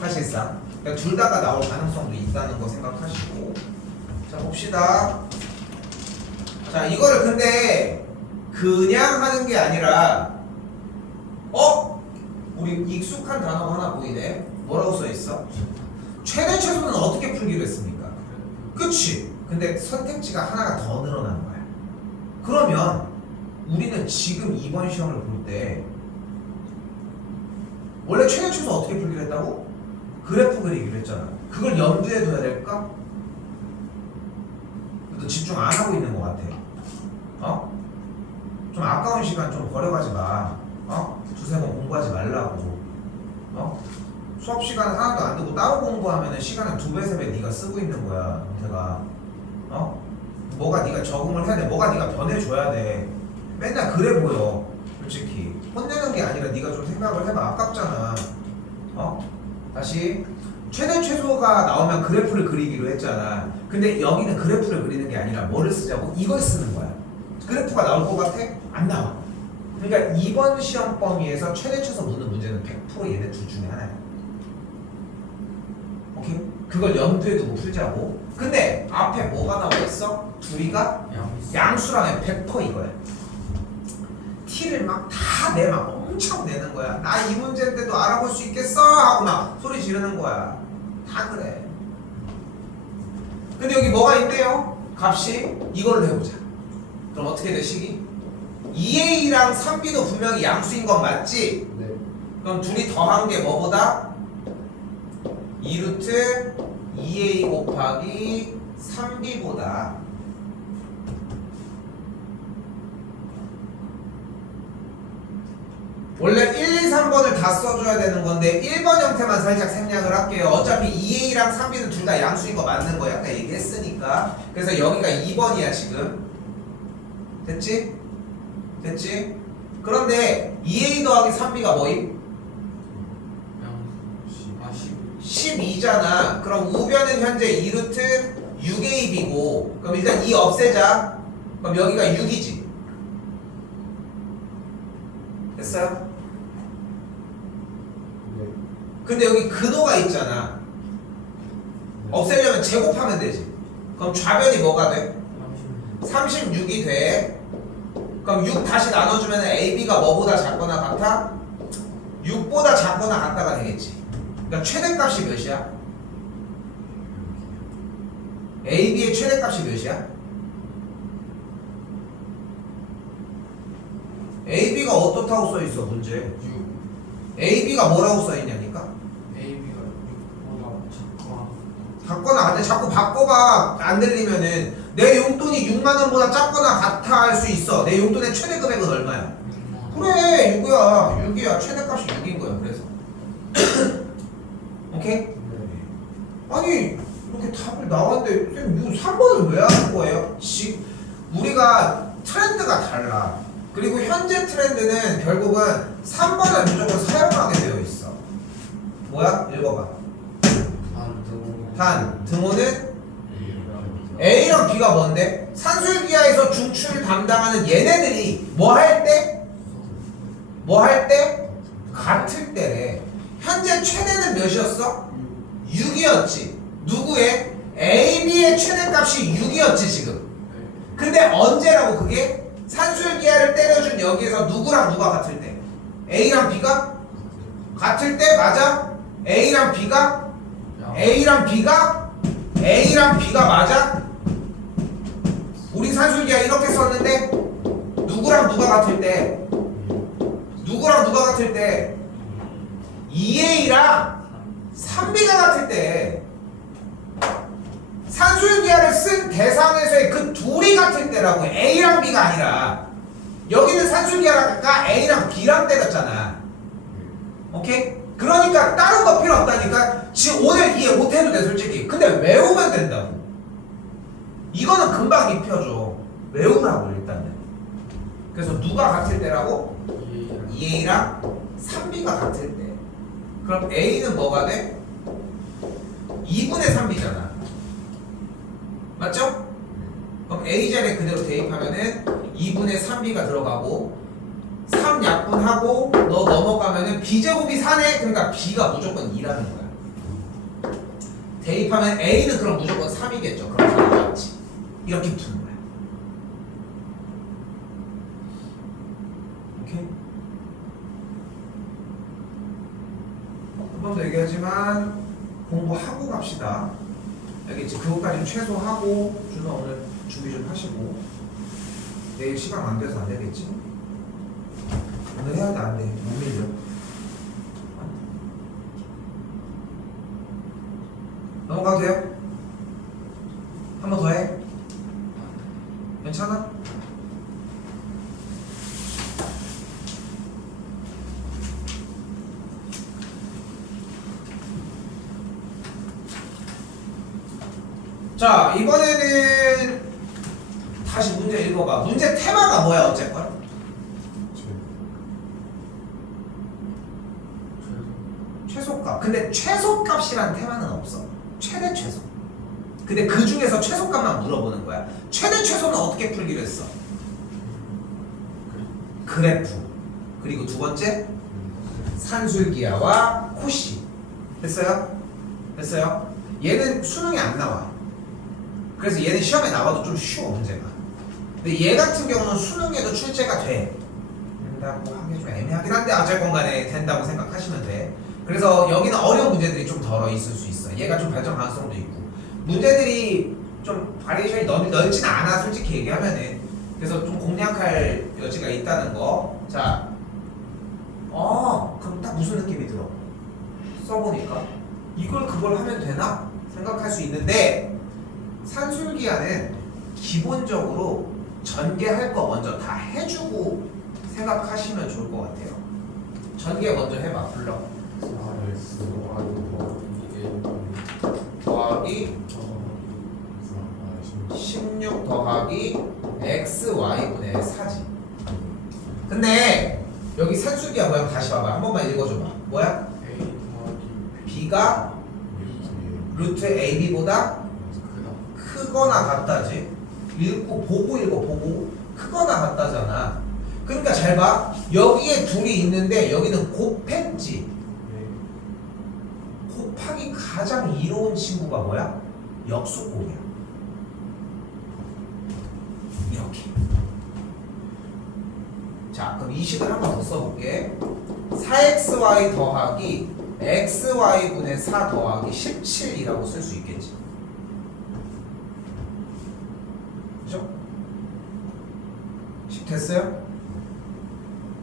사실상. 그러니까 둘 다가 나올 가능성도 있다는 거 생각하시고. 자 봅시다. 자 이거를 근데 그냥 하는 게 아니라 우리 익숙한 단어가 하나 보이네. 뭐라고 써있어? 최대 최소는 어떻게 풀기로 했습니까? 그치? 근데 선택지가 하나가 더 늘어나는 거야. 그러면 우리는 지금 이번 시험을 볼 때 원래 최대 최소 어떻게 풀기로 했다고? 그래프 그리기로 했잖아. 그걸 염두에 둬야 될까? 너 집중 안 하고 있는 것 같아. 좀 아까운 시간 좀 버려가지 마. 두세 번 공부하지 말라고. 수업 시간 하나도 안 두고 따로 공부하면은 시간은 2배, 3배 네가 쓰고 있는 거야. 걔가. 뭐가 네가 적응을 해야 돼. 뭐가 네가 변해줘야 돼. 맨날 그래 보여. 솔직히. 혼내는 게 아니라 네가 좀 생각을 해봐. 아깝잖아. 다시. 최대 최소가 나오면 그래프를 그리기로 했잖아. 근데 여기는 그래프를 그리는 게 아니라 뭐를 쓰자고? 이걸 쓰는 거야. 그래프가 나올 것 같아? 안 나와. 그러니까 이번 시험 범위에서 최대 최소 묻는 문제는 100% 얘네 둘 중에 하나야. 오케이? 그걸 염두에 두고 풀자고. 근데 앞에 뭐가 나와 있어? 둘이가 양수라면 100% 이거야. 티를 막 다 내, 막 엄청 내는 거야. 나 이 문제인데도 알아볼 수 있겠어? 하고 막 소리 지르는 거야. 다 그래. 근데 여기 뭐가 있대요? 값이 이걸로 해보자. 그럼 어떻게 돼, 식이? 2a랑 3b도 분명히 양수인 건 맞지? 네. 그럼 둘이 더한 게 뭐보다? 2루트 2a 곱하기 3b보다 원래 1, 2, 3번을 다 써줘야 되는 건데 1번 형태만 살짝 생략을 할게요. 어차피 2a랑 3b는 둘 다 양수인 거 맞는 거 아까 얘기했으니까. 그래서 여기가 2번이야 지금. 됐지? 됐지? 그런데 2a 더하기 3b가 뭐임? 12잖아. 그럼 우변은 현재 2루트 6ab이고 그럼 일단 2 없애자. 그럼 여기가 6이지. 됐어요? 네. 근데 여기 근호가 있잖아. 없애려면 제곱하면 되지. 그럼 좌변이 뭐가 돼? 36이 돼. 그럼 6 다시 나눠주면 AB가 뭐보다 작거나 같아? 6보다 작거나 같다가 되겠지. 그러니까 최대값이 몇이야? AB의 최대값이 몇이야? AB가 어떻다고 써있어 문제? AB가 뭐라고 써있냐니까? AB가 6보다 작거나 작거나 같아. 자꾸 바꿔봐. 안 들리면은 내 용돈이 6만원보다 작거나 같아 할 수 있어. 내 용돈의 최대 금액은 얼마야? 그래 6이야. 최대값이 6인 거야. 그래서 오케이? 네. 아니 이렇게 답을 나왔는데 쌤 이거 3번을 왜 하는 거예요? 우리가 트렌드가 달라. 그리고 현재 트렌드는 결국은 3번을 무조건 사용하게 되어 있어. 뭐야? 읽어봐. 단 등호는 A랑 B가 뭔데? 산술기하에서 중추를 담당하는 얘네들이 뭐 할 때? 뭐 할 때? 같을 때래. 현재 최대는 몇이었어? 6이었지. 누구의? AB의 최대값이 6이었지 지금. 근데 언제라고 그게? 산술기하를 때려준 여기에서 누구랑 누가 같을 때? A랑 B가? 같을 때 맞아? A랑 B가? A랑 B가 맞아? 우리 산술기하 이렇게 썼는데 누구랑 누가 같을 때? 누구랑 누가 같을 때? 2A랑 3B가 같을 때. 산술기하를 쓴 대상에서의 그 둘이 같을 때라고. A랑 B가 아니라. 여기는 산술기하가 A랑 B랑 때렸잖아. 오케이? 그러니까 다른 거 필요 없다니까. 지금 오늘 이해 못해도 돼 솔직히. 근데 외우면 된다고. 이거는 금방 입혀줘. 외우라고 일단은. 그래서 누가 같을 때라고? 2A랑 3B가 같을 때. 그럼 A는 뭐가 돼? 2분의 3B잖아. 맞죠? 그럼 A 자리에 그대로 대입하면은 2분의 3B가 들어가고 3 약분하고 너 넘어가면은 B제곱이 4네? 그러니까 B가 무조건 2라는 거야. 대입하면 A는 그럼 무조건 3이겠죠. 그럼 4 맞지. 이렇게 푸는 거야. 오케이? 한 번 더 얘기하지만 공부하고 갑시다. 알겠지? 그것까지 최소하고 준호 오늘 준비 좀 하시고 내일 시간 안 돼서 안 되겠지? 오늘 해야 돼 안 돼? 못 밀려. 넘어가도 돼요? 한 번 더 해? 자, 이번에는 다시 문제 읽어봐. 문제 테마가 뭐야 어쨌건? 최소값. 근데 최소값이란 테마는 없어. 최대 최소. 근데 그 중에서 최소값만 물어보는 거야. 최대 최소는 어떻게 풀기로 했어? 그래프. 그리고 두 번째 산술기하와 코시. 됐어요? 됐어요? 얘는 수능에 안 나와. 그래서 얘는 시험에 나와도 좀 쉬워 문제가. 근데 얘 같은 경우는 수능에도 출제가 돼. 된다고 하기 좀 애매하긴 한데 어쨌건 간에 된다고 생각하시면 돼. 그래서 여기는 어려운 문제들이 좀 덜어 있을 수 있어. 얘가 좀 발전 가능성도 있고. 문제들이 좀 바리에이션이 넓진 않아 솔직히 얘기하면은. 그래서 좀 공략할 여지가 있다는 거. 자, 그럼 딱 무슨 느낌이 들어? 써보니까 이걸 그걸 하면 되나? 생각할 수 있는데 산술기하는 기본적으로 전개할 거 먼저 다 해주고 생각하시면 좋을 것 같아요. 전개 먼저 해봐. 불러. 4x 더하기 16 더하기 xy분의 4지. 근데 여기 산술기하 모양 다시 봐봐. 한 번만 읽어줘봐. 뭐야? A 더하기 b가 루트 ab보다 크거나 같다지. 보고 읽어. 보고 크거나 같다잖아. 그러니까 잘 봐. 여기에 둘이 있는데 여기는 곱했지. 곱하기 가장 이로운 친구가 뭐야? 역수곱이야. 이렇게. 자, 그럼 이 식을 한 번 더 써볼게. 4xy 더하기 xy분의 4 더하기 17이라고 쓸 수 있겠지. 그죠? 식 됐어요?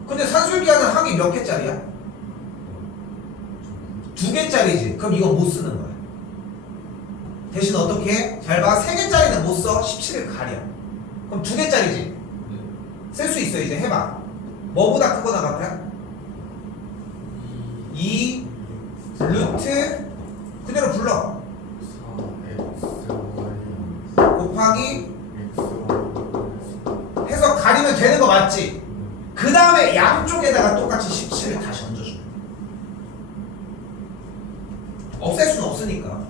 근데 산술기하는 항이 몇 개짜리야? 2개짜리지. 그럼 이건 못 쓰는 거야. 대신 어떻게 해? 잘 봐. 3개짜리는 못 써. 17을 가려. 그럼 2개짜리지. 쓸 수 있어. 이제 해봐. 뭐보다 크거나 같아? 2 루트 그대로 불러. 4xy 곱하기 xy 해서 가리면 되는 거 맞지? 그 다음에 양쪽에다가 똑같이 17을 다시 얹어줘. 없앨 수는 없으니까.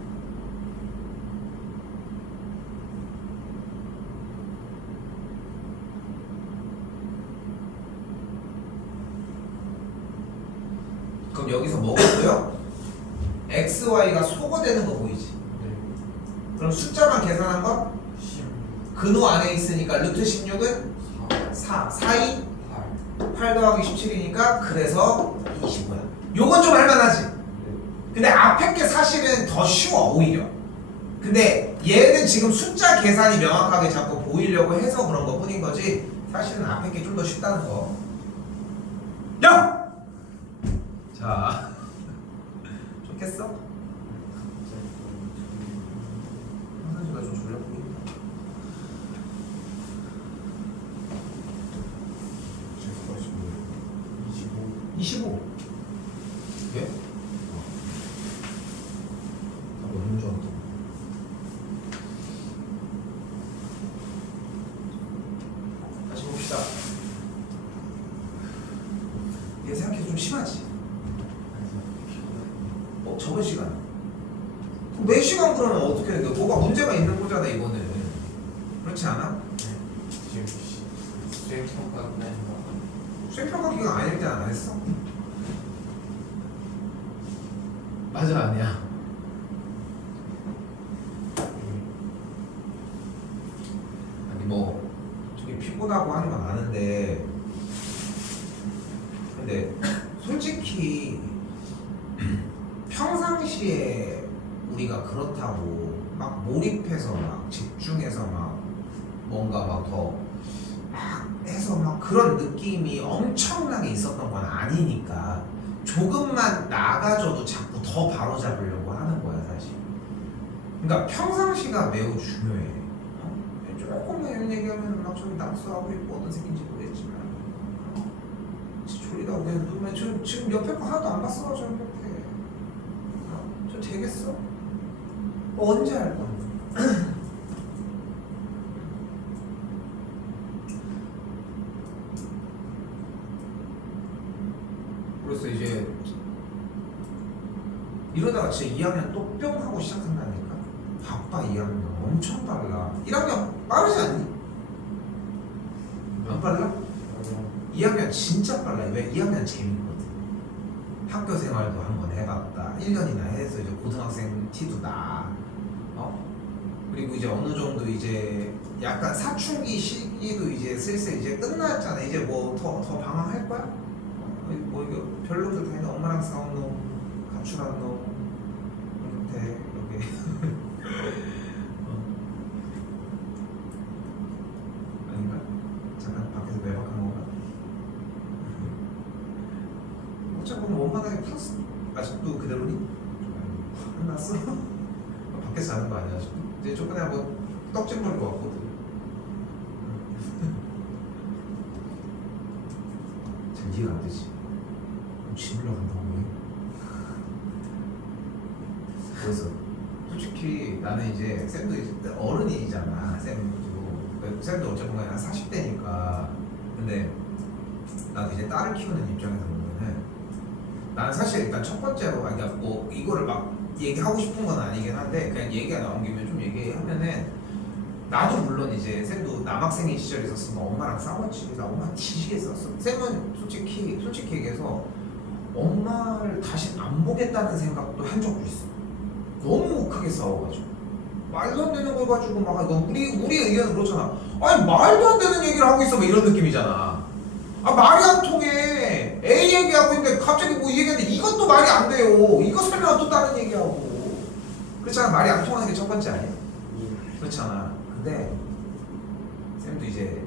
그럼 여기서 뭐고요? xy가 소거되는 거 보이지? 그럼 숫자만 계산한 건? 10 근호 안에 있으니까 루트 16은 4 4이 8 더하기 17이니까 그래서 25야. 요건 좀 할만하지? 근데 앞에 게 사실은 더 쉬워 오히려. 근데 얘는 지금 숫자 계산이 명확하게 자꾸 보이려고 해서 그런 거 뿐인 거지 사실은 앞에 게 좀 더 쉽다는 거. 야! 자 좋겠어? 황산지가 좀 졸려 보인다. 25. 예? 너무 좋았다. 다시 봅시다. 얘 생각해도 좀 심하지? 저번 시간. 매 시간 그러면 어떻게 해? 뭐가 문제가 있는 거잖아 이거는. 그렇지 않아? 지금 수행평가 끝나니까 수행평가 기간 아닐 때는 안 했어? 맞아 아니야? 아니 뭐 저기 피곤하고 하는 건 아는데 근데 솔직히 평상시에 우리가 그렇다고 막 몰입해서 막 집중해서 막 뭔가 막 더 막 해서 막 그런 느낌이 엄청나게 있었던 건 아니니까 조금만 나가줘도 자꾸 더 바로잡으려고 하는 거야 사실. 그러니까 평상시가 매우 중요해. 조금만 이런 얘기하면 막 저기 낙서하고 있고 어떤 새끼인지 모르겠지만 졸리다 그냥 눈매 지금 옆에 거 하나도 안 봤어 저 옆에. 저 되겠어? 언제 할 건데? 그래서 이제 이러다가 진짜 2학년 또 뿅 하고 시작한다니까. 바빠 2학년 엄청 빨라. 1학년 빠르지 않니? 안 빨라? 2학년 진짜 빨라. 왜? 2학년 재밌거든. 학교 생활도 한번 해봤다. 1년이나 해서 이제 고등학생 티도 나. 그리고 이제 어느 정도 이제 약간 사춘기 시기도 이제 슬슬 이제 끝났잖아. 이제 뭐 더 방황할 거야? 뭐 이거 별로도 되는 엄마랑 싸운 놈, 가출한 놈, 돼 여기. 아닌가? 잠깐 밖에서 외박한 건가? 어차피 그럼 원만하게 풀었어. 아직도 그대로니? 끝났어? 밖에서 자는 거 아니야 아직도? 이제 저번에 한번 떡집 먹을 거 같거든. 잘 이해가 안 되지. 집을 나간다고 해. 그래서 솔직히 나는 이제 쌤도 이제 어른이잖아. 쌤도 어쨌든 한 40대니까. 근데 나도 이제 딸을 키우는 입장에서 보면은 나는 사실 일단 첫 번째로 그러니까 뭐 이거를 막 얘기하고 싶은 건 아니긴 한데 그냥 얘기가 나온 김에 좀 얘기하면은 나도 물론 이제 쌤도 남학생인 시절에 있었으면 엄마랑 싸웠지. 나 엄마 뒤지게 싸웠어. 쌤은 솔직히 얘기해서 엄마를 다시 안 보겠다는 생각도 한 적도 있어. 너무 크게 싸워가지고 말도 안 되는 걸 가지고 막 우리 의견은 그렇잖아. 아니 말도 안 되는 얘기를 하고 있어 막 이런 느낌이잖아. 아 말이 안 통해. A 얘기하고 있는데 갑자기 뭐 이 얘기하는데 이것도 말이 안 돼요. 이거 설명은 또 다른 얘기하고. 그렇잖아. 말이 안 통하는 게 첫 번째 아니야? 그렇잖아. 근데 쌤도 이제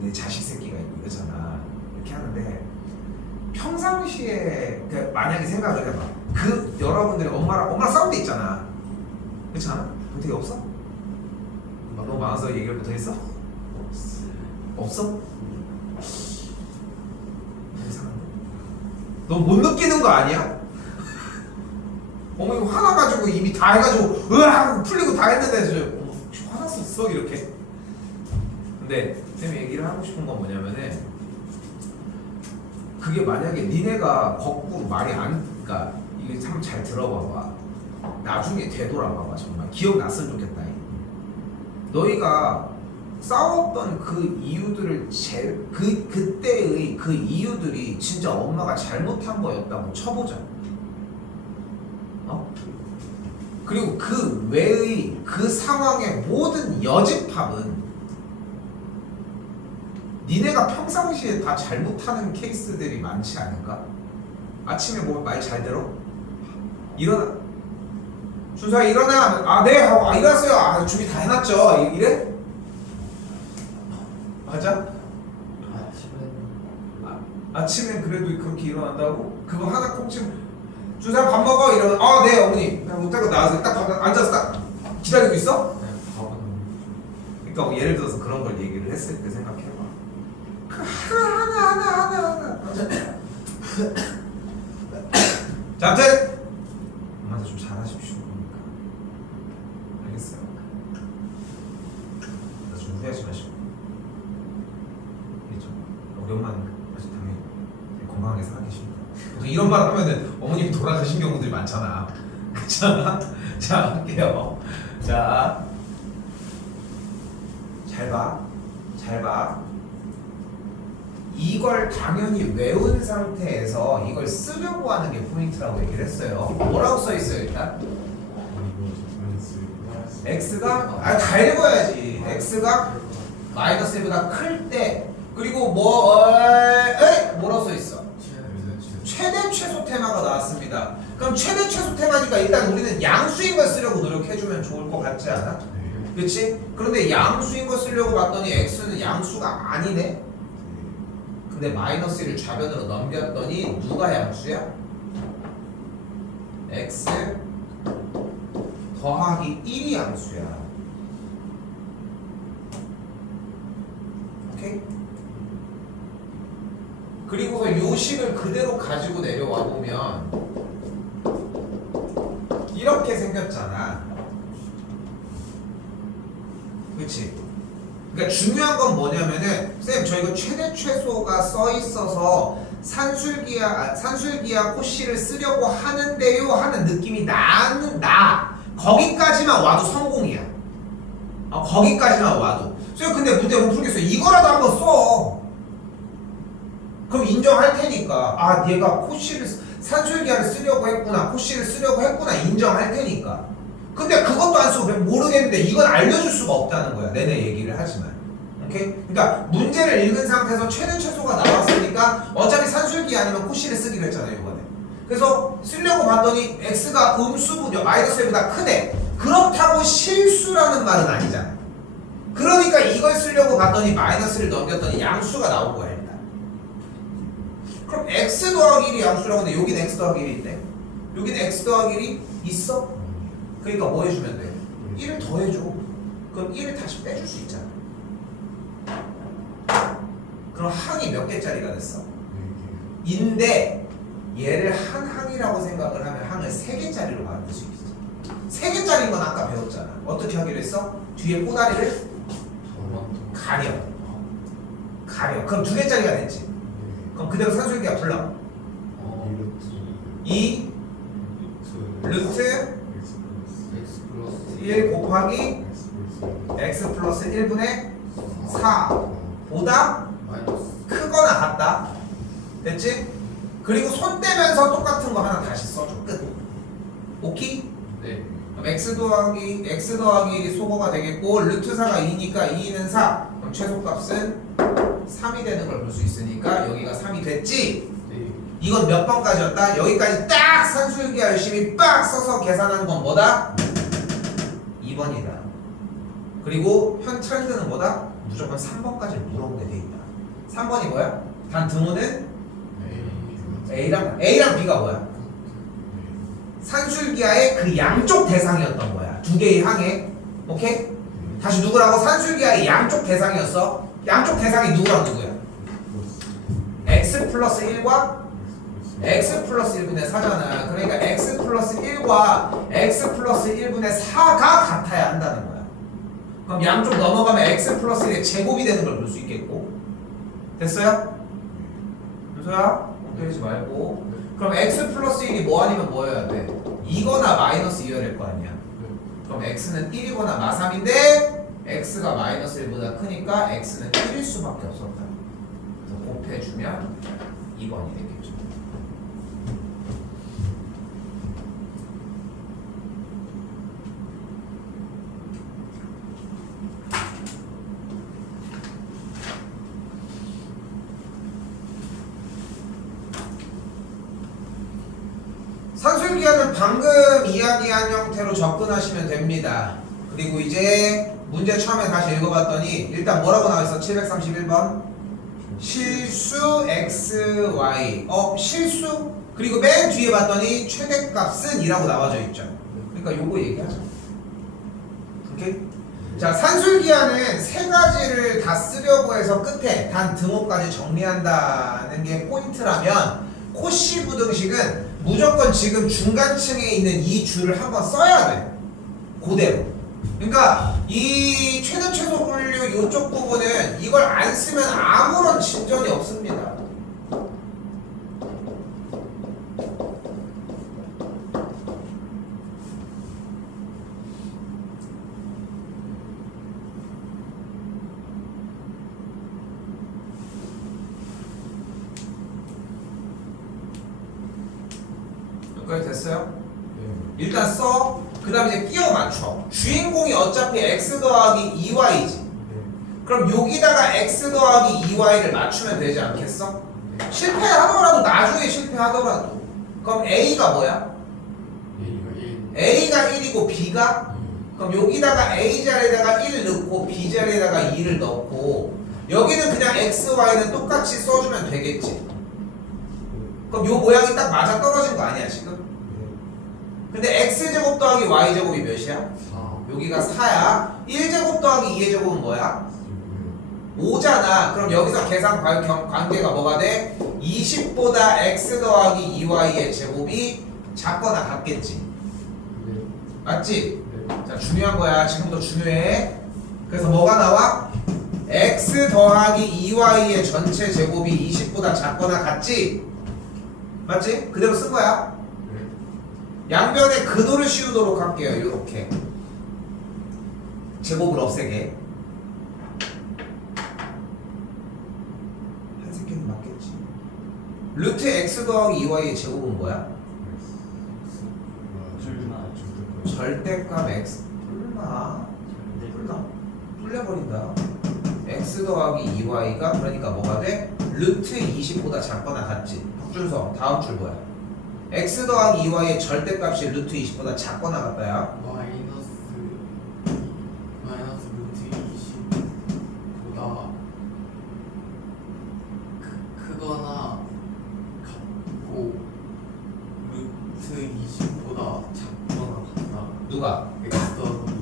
내 자식 새끼가 있고 이러잖아. 이렇게 하는데 평상시에 그러니까 만약에 생각을 해봐. 그 여러분들이 엄마랑 싸울 때 있잖아. 그렇잖아? 되게 없어? 너무 많아서 얘기를 못하겠어? 없어? 너 못 느끼는 거 아니야? 어머니 화나가지고 이미 다 해가지고 으악 풀리고 다 했는데 어머 화났었어 이렇게. 근데 쌤이 얘기를 하고 싶은 건 뭐냐면은 그게 만약에 니네가 거꾸로 말이 안 그러니까 이게 참 잘 들어봐봐. 나중에 되돌아봐봐. 정말 기억났으면 좋겠다. 너희가 싸웠던 그 이유들을 그때의 그 이유들이 진짜 엄마가 잘못한 거였다고 쳐보자. 그리고 그 외의 그 상황의 모든 여집합은 니네가 평상시에 다 잘못하는 케이스들이 많지 않은가? 아침에 뭐 말 잘 들어? 일어나. 준서야 일어나. 아 네 하고 일어났어요. 아 준비 다 해놨죠. 이래? 맞아? 아침엔 그래도 그렇게 일어난다고? 그거 하나 꼭 지금 준서야 밥 먹어 이러면 아 네 어머니 그냥 못하고 나와서 딱 앉아서 딱 기다리고 있어? 네, 밥은 그러니까 뭐 예를 들어서 그런 걸 얘기를 했을 때 생각해봐. 그 하나 자 아무튼 엄마한테 좀 잘하십시오. 그러니까 알겠어요. 나 좀 후회하지 마시고 알겠죠? 우리 엄마는 아직 당연히 건강하게 살아계십니다. 보통 이런 말 하면은 어머님이 돌아가신 경우들이 많잖아. 그렇잖아? 자 할게요. 자 잘 봐. 이걸 당연히 외운 상태에서 이걸 쓰려고 하는 게 포인트라고 얘기를 했어요. 뭐라고 써 있어요 일단? x가 다 읽어야지. x가 마이너스 1보다 클 때 그리고 뭐라고 써 있어? 최대 최소 테마가 나왔습니다. 그럼 최대 최소 테마니까 일단 우리는 양수인 걸 쓰려고 노력해주면 좋을 것 같지 않아? 그렇지? 그런데 양수인 걸 쓰려고 봤더니 x는 양수가 아니네? 근데 마이너스 1을 좌변으로 넘겼더니 누가 양수야? x 더하기 1이 양수야. 오케이? 그리고서 요식을 그대로 가지고 내려와 보면 이렇게 생겼잖아. 그치? 그러니까 중요한 건 뭐냐면은 쌤 저희가 최대 최소가 써 있어서 산술기하 코씨를 쓰려고 하는데요 하는 느낌이 나는 거기까지만 와도 성공이야. 거기까지만 와도. 쌤 근데 문제 못 풀겠어요. 이거라도 한번 써. 그럼 인정할 테니까 아 얘가 코씨를 산술기하를 쓰려고 했구나 코씨를 쓰려고 했구나 인정할 테니까. 근데 그것도 안 쓰고 모르겠는데 이건 알려줄 수가 없다는 거야. 내내 얘기를 하지만. 오케이? 그러니까 문제를 읽은 상태에서 최대 최소가 나왔으니까 어차피 산술기 아니면 코씨를 쓰기로 했잖아요 이번에. 그래서 쓰려고 봤더니 x가 음수분요 마이너스 1보다 크대. 그렇다고 실수라는 말은 아니잖아. 그러니까 이걸 쓰려고 봤더니 마이너스를 넘겼더니 양수가 나온 거야 일단. 그럼 x 더하기 1이 양수라고 하는데 여기는 x 더하기 1이 있대. 여기는 x 더하기 1이 있어? 그러니까 뭐 해주면 돼? 1을 더해줘. 그럼 1을 다시 빼줄 수 있잖아. 그럼 항이 몇 개짜리가 됐어? 인데 얘를 한 항이라고 생각을 하면 항을 3개짜리로 만들 수 있지. 3개짜리인 건 아까 배웠잖아. 어떻게 하기로 했어? 뒤에 꼬다리를 가려. 그럼 2개짜리가 됐지. 그럼 그대로 산술기가 불러. 이 루트 1 곱하기 x 플러스 1분의 4 보다 크거나 같다. 됐지? 그리고 손 떼면서 똑같은 거 하나 다시 써줘. 끝. 오케이? 네. 그럼 x 더하기 1이 소거가 되겠고 루트 4가 2니까 2는 4. 그럼 최소값은 3이 되는 걸 볼 수 있으니까 여기가 3이 됐지? 네. 이건 몇 번까지였다? 여기까지 딱 산술기하 열심히 빡 써서 계산한 건 뭐다? 2번이다. 그리고 현 트렌드는 뭐다? 무조건 3번까지 물어보게 돼 있다. 3번이 뭐야? 단 등호는 A랑 B가 뭐야? 산술기하의 그 양쪽 대상이었던 거야. 두 개의 항에. 오케이? 다시 누구라고? 산술기하의 양쪽 대상이었어. 양쪽 대상이 누구랑 누구야? x 플러스 1과 x 플러스 1분의 4잖아. 그러니까 x 플러스 1과 x 플러스 1분의 4가 같아야 한다는 거야. 그럼 양쪽 넘어가면 x 플러스 1의 제곱이 되는 걸 볼 수 있겠고. 됐어요? 윤서야? 엉터리지 말고. 그럼 x 플러스 1이 뭐 아니면 뭐여야 돼? 2거나 마이너스 2여야 될 거 아니야. 그럼 x는 1이거나 마3인데 x가 마이너스 1보다 크니까 x는 1일 수밖에 없었다. 그래서 곱해주면 2번이 되겠죠. 산술기하는 방금 이야기한 형태로 접근하시면 됩니다. 그리고 이제 문제 처음에 다시 읽어봤더니 일단 뭐라고 나와있어? 731번 실수 xy 실수? 그리고 맨 뒤에 봤더니 최대값은 이라고 나와져 있죠. 그러니까 요거 얘기하자. 오케이? 자, 산술기하는 세 가지를 다 쓰려고 해서 끝에 단 등호까지 정리한다는 게 포인트라면 코씨 부등식은 무조건 지금 중간층에 있는 이 줄을 한번 써야 돼. 그대로. 그러니까 이 최대 최소 분류 이쪽 부분은 이걸 안 쓰면 아무런 진전이 없습니다. 여기까지 됐어요? 일단 써. 그 다음에 이제 끼워 맞춰. 주인공이 어차피 x 더하기 2y지. 그럼 여기다가 x 더하기 2y를 맞추면 되지 않겠어? 실패하더라도 나중에 실패하더라도 그럼 a가 뭐야? a가 1이고 b가? 그럼 여기다가 a 자리에다가 1 넣고 b 자리에다가 2를 넣고 여기는 그냥 x, y는 똑같이 써주면 되겠지. 그럼 요 모양이 딱 맞아 떨어진 거 아니야 지금? 근데 x제곱 더하기 y제곱이 몇이야? 4. 여기가 4야. 1제곱 더하기 2의 제곱은 뭐야? 5잖아. 그럼 여기서 계산 관계가 뭐가 돼? 20보다 x 더하기 2y의 제곱이 작거나 같겠지. 맞지? 자, 중요한 거야. 지금부터 중요해. 그래서 뭐가 나와? x 더하기 2y의 전체 제곱이 20보다 작거나 같지? 맞지? 그대로 쓴 거야. 양변에 근호를 씌우도록 할게요. 이렇게 제곱을 없애게. 한 새끼는 맞겠지. 루트 x 더하기 2y의 제곱은 뭐야? 절대값 x 불마 풀려버린다. x 더하기 2y가 그러니까 뭐가 돼? 루트 20보다 작거나 같지. 박준성 다음 줄 뭐야? x 더하기 2y의 절대값이 루트 20보다 작거나 같다야. 마이너스 루트 20보다 크거나 같고 루트 20보다 작거나 같다. 누가? x 더하기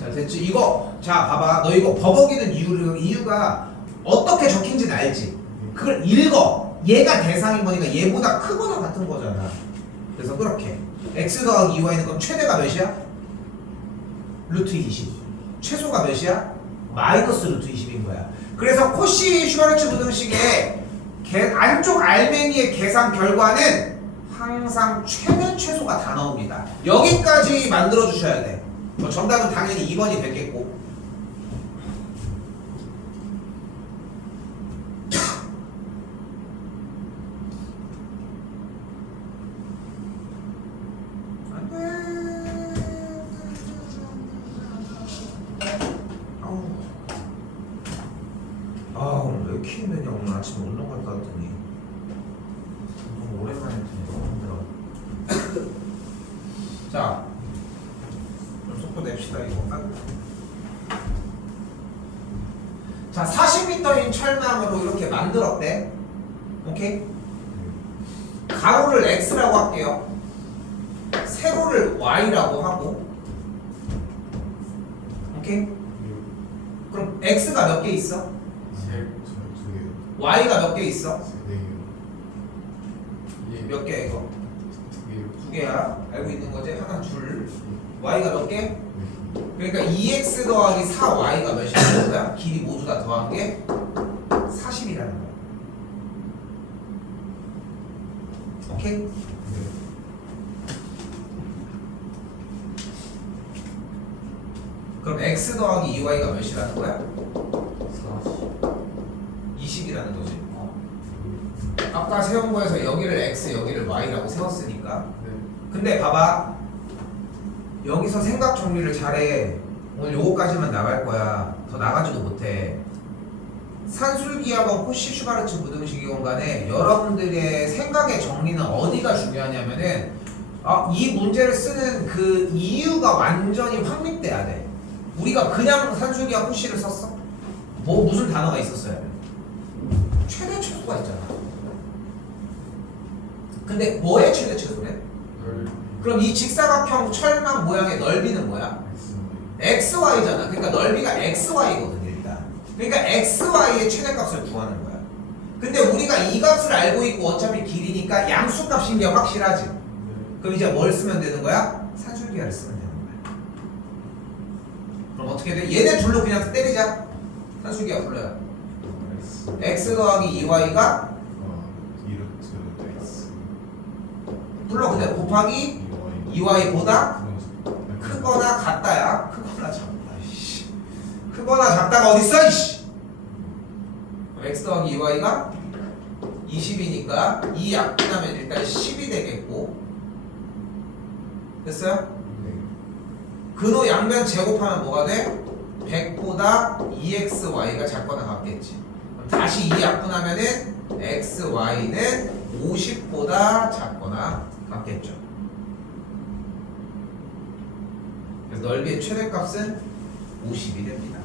자 됐지? 이거 자 봐봐. 너 이거 버벅이는 이유가 어떻게 적힌지는 알지? 그걸 읽어. 얘가 대상인 거니까 얘보다 크거나 같은 거잖아. 그래서 그렇게 x 더하기 2y는 그럼 최대가 몇이야? 루트 20. 최소가 몇이야? 마이너스 루트 20인 거야. 그래서 코시 슈바르츠 부등식의 안쪽 알맹이의 계산 결과는 항상 최대 최소가 다 나옵니다. 여기까지 만들어 주셔야 돼. 정답은 당연히 2번이 됐겠고. 오늘 왜 이렇게 힘드냐. 오늘 아침에 운동 갔다 왔더니 너무 오랜만에 했더니 너무 힘들어. 자, 좀 속도 냅시다 이거. 자, 40m인 철망으로 이렇게 만들었대. 오케이? 가로를 x라고 할게요. 세로를 y라고 하고. 오케이? 그럼 x가 몇 개 있어? y가 몇 개 있어? 몇 개 이거? 두 개야. 알고 있는 거지? 하나, 둘. y가 몇 개? 그러니까 2x 더하기 4y가 몇이라는 거야? 길이 모두 다 더한 게 40이라는 거야. 오케이? 그럼 x 더하기 2y가 몇이라는 거야? 20이라는 거지. 아까 세운 거에서 여기를 x, 여기를 y라고 세웠으니까. 근데 봐봐. 여기서 생각 정리를 잘해. 오늘 요거까지만 나갈 거야. 더 나가지도 못해. 산술기하고 코시 슈바르츠 부등식이건 간에 여러분들의 생각의 정리는 어디가 중요하냐면은 이 문제를 쓰는 그 이유가 완전히 확립돼야 돼. 우리가 그냥 산술기와 코시를 썼어? 무슨 단어가 있었어야 돼? 최대 최소가 있잖아. 근데 뭐의 최대 최소래? 그럼 이 직사각형 철망 모양의 넓이는 뭐야? xy잖아. 그러니까 넓이가 xy거든 일단. 그러니까 xy의 최대값을 구하는 거야. 근데 우리가 이 값을 알고 있고 어차피 길이니까 양수값인 게 확실하지. 그럼 이제 뭘 쓰면 되는 거야? 산술기하를 쓰면 되는 거야. 그럼 어떻게 돼? 얘네 둘로 그냥 때리자. 산술기하 불러요. x 더하기 2y가 불러. 근데 곱하기 2y보다 크거나 같다야. 크거나 작다. 크거나 작다가 어딨어? 이씨. x 더하기 2y가 20이니까 이 약분하면 일단 10이 되겠고. 됐어요? 근호 양변 제곱하면 뭐가 돼? 100보다 2xy가 작거나 같겠지. 그럼 다시 이 약분하면은 xy는 50보다 작거나 같겠죠. 그래서 넓이의 최대값은 50이 됩니다.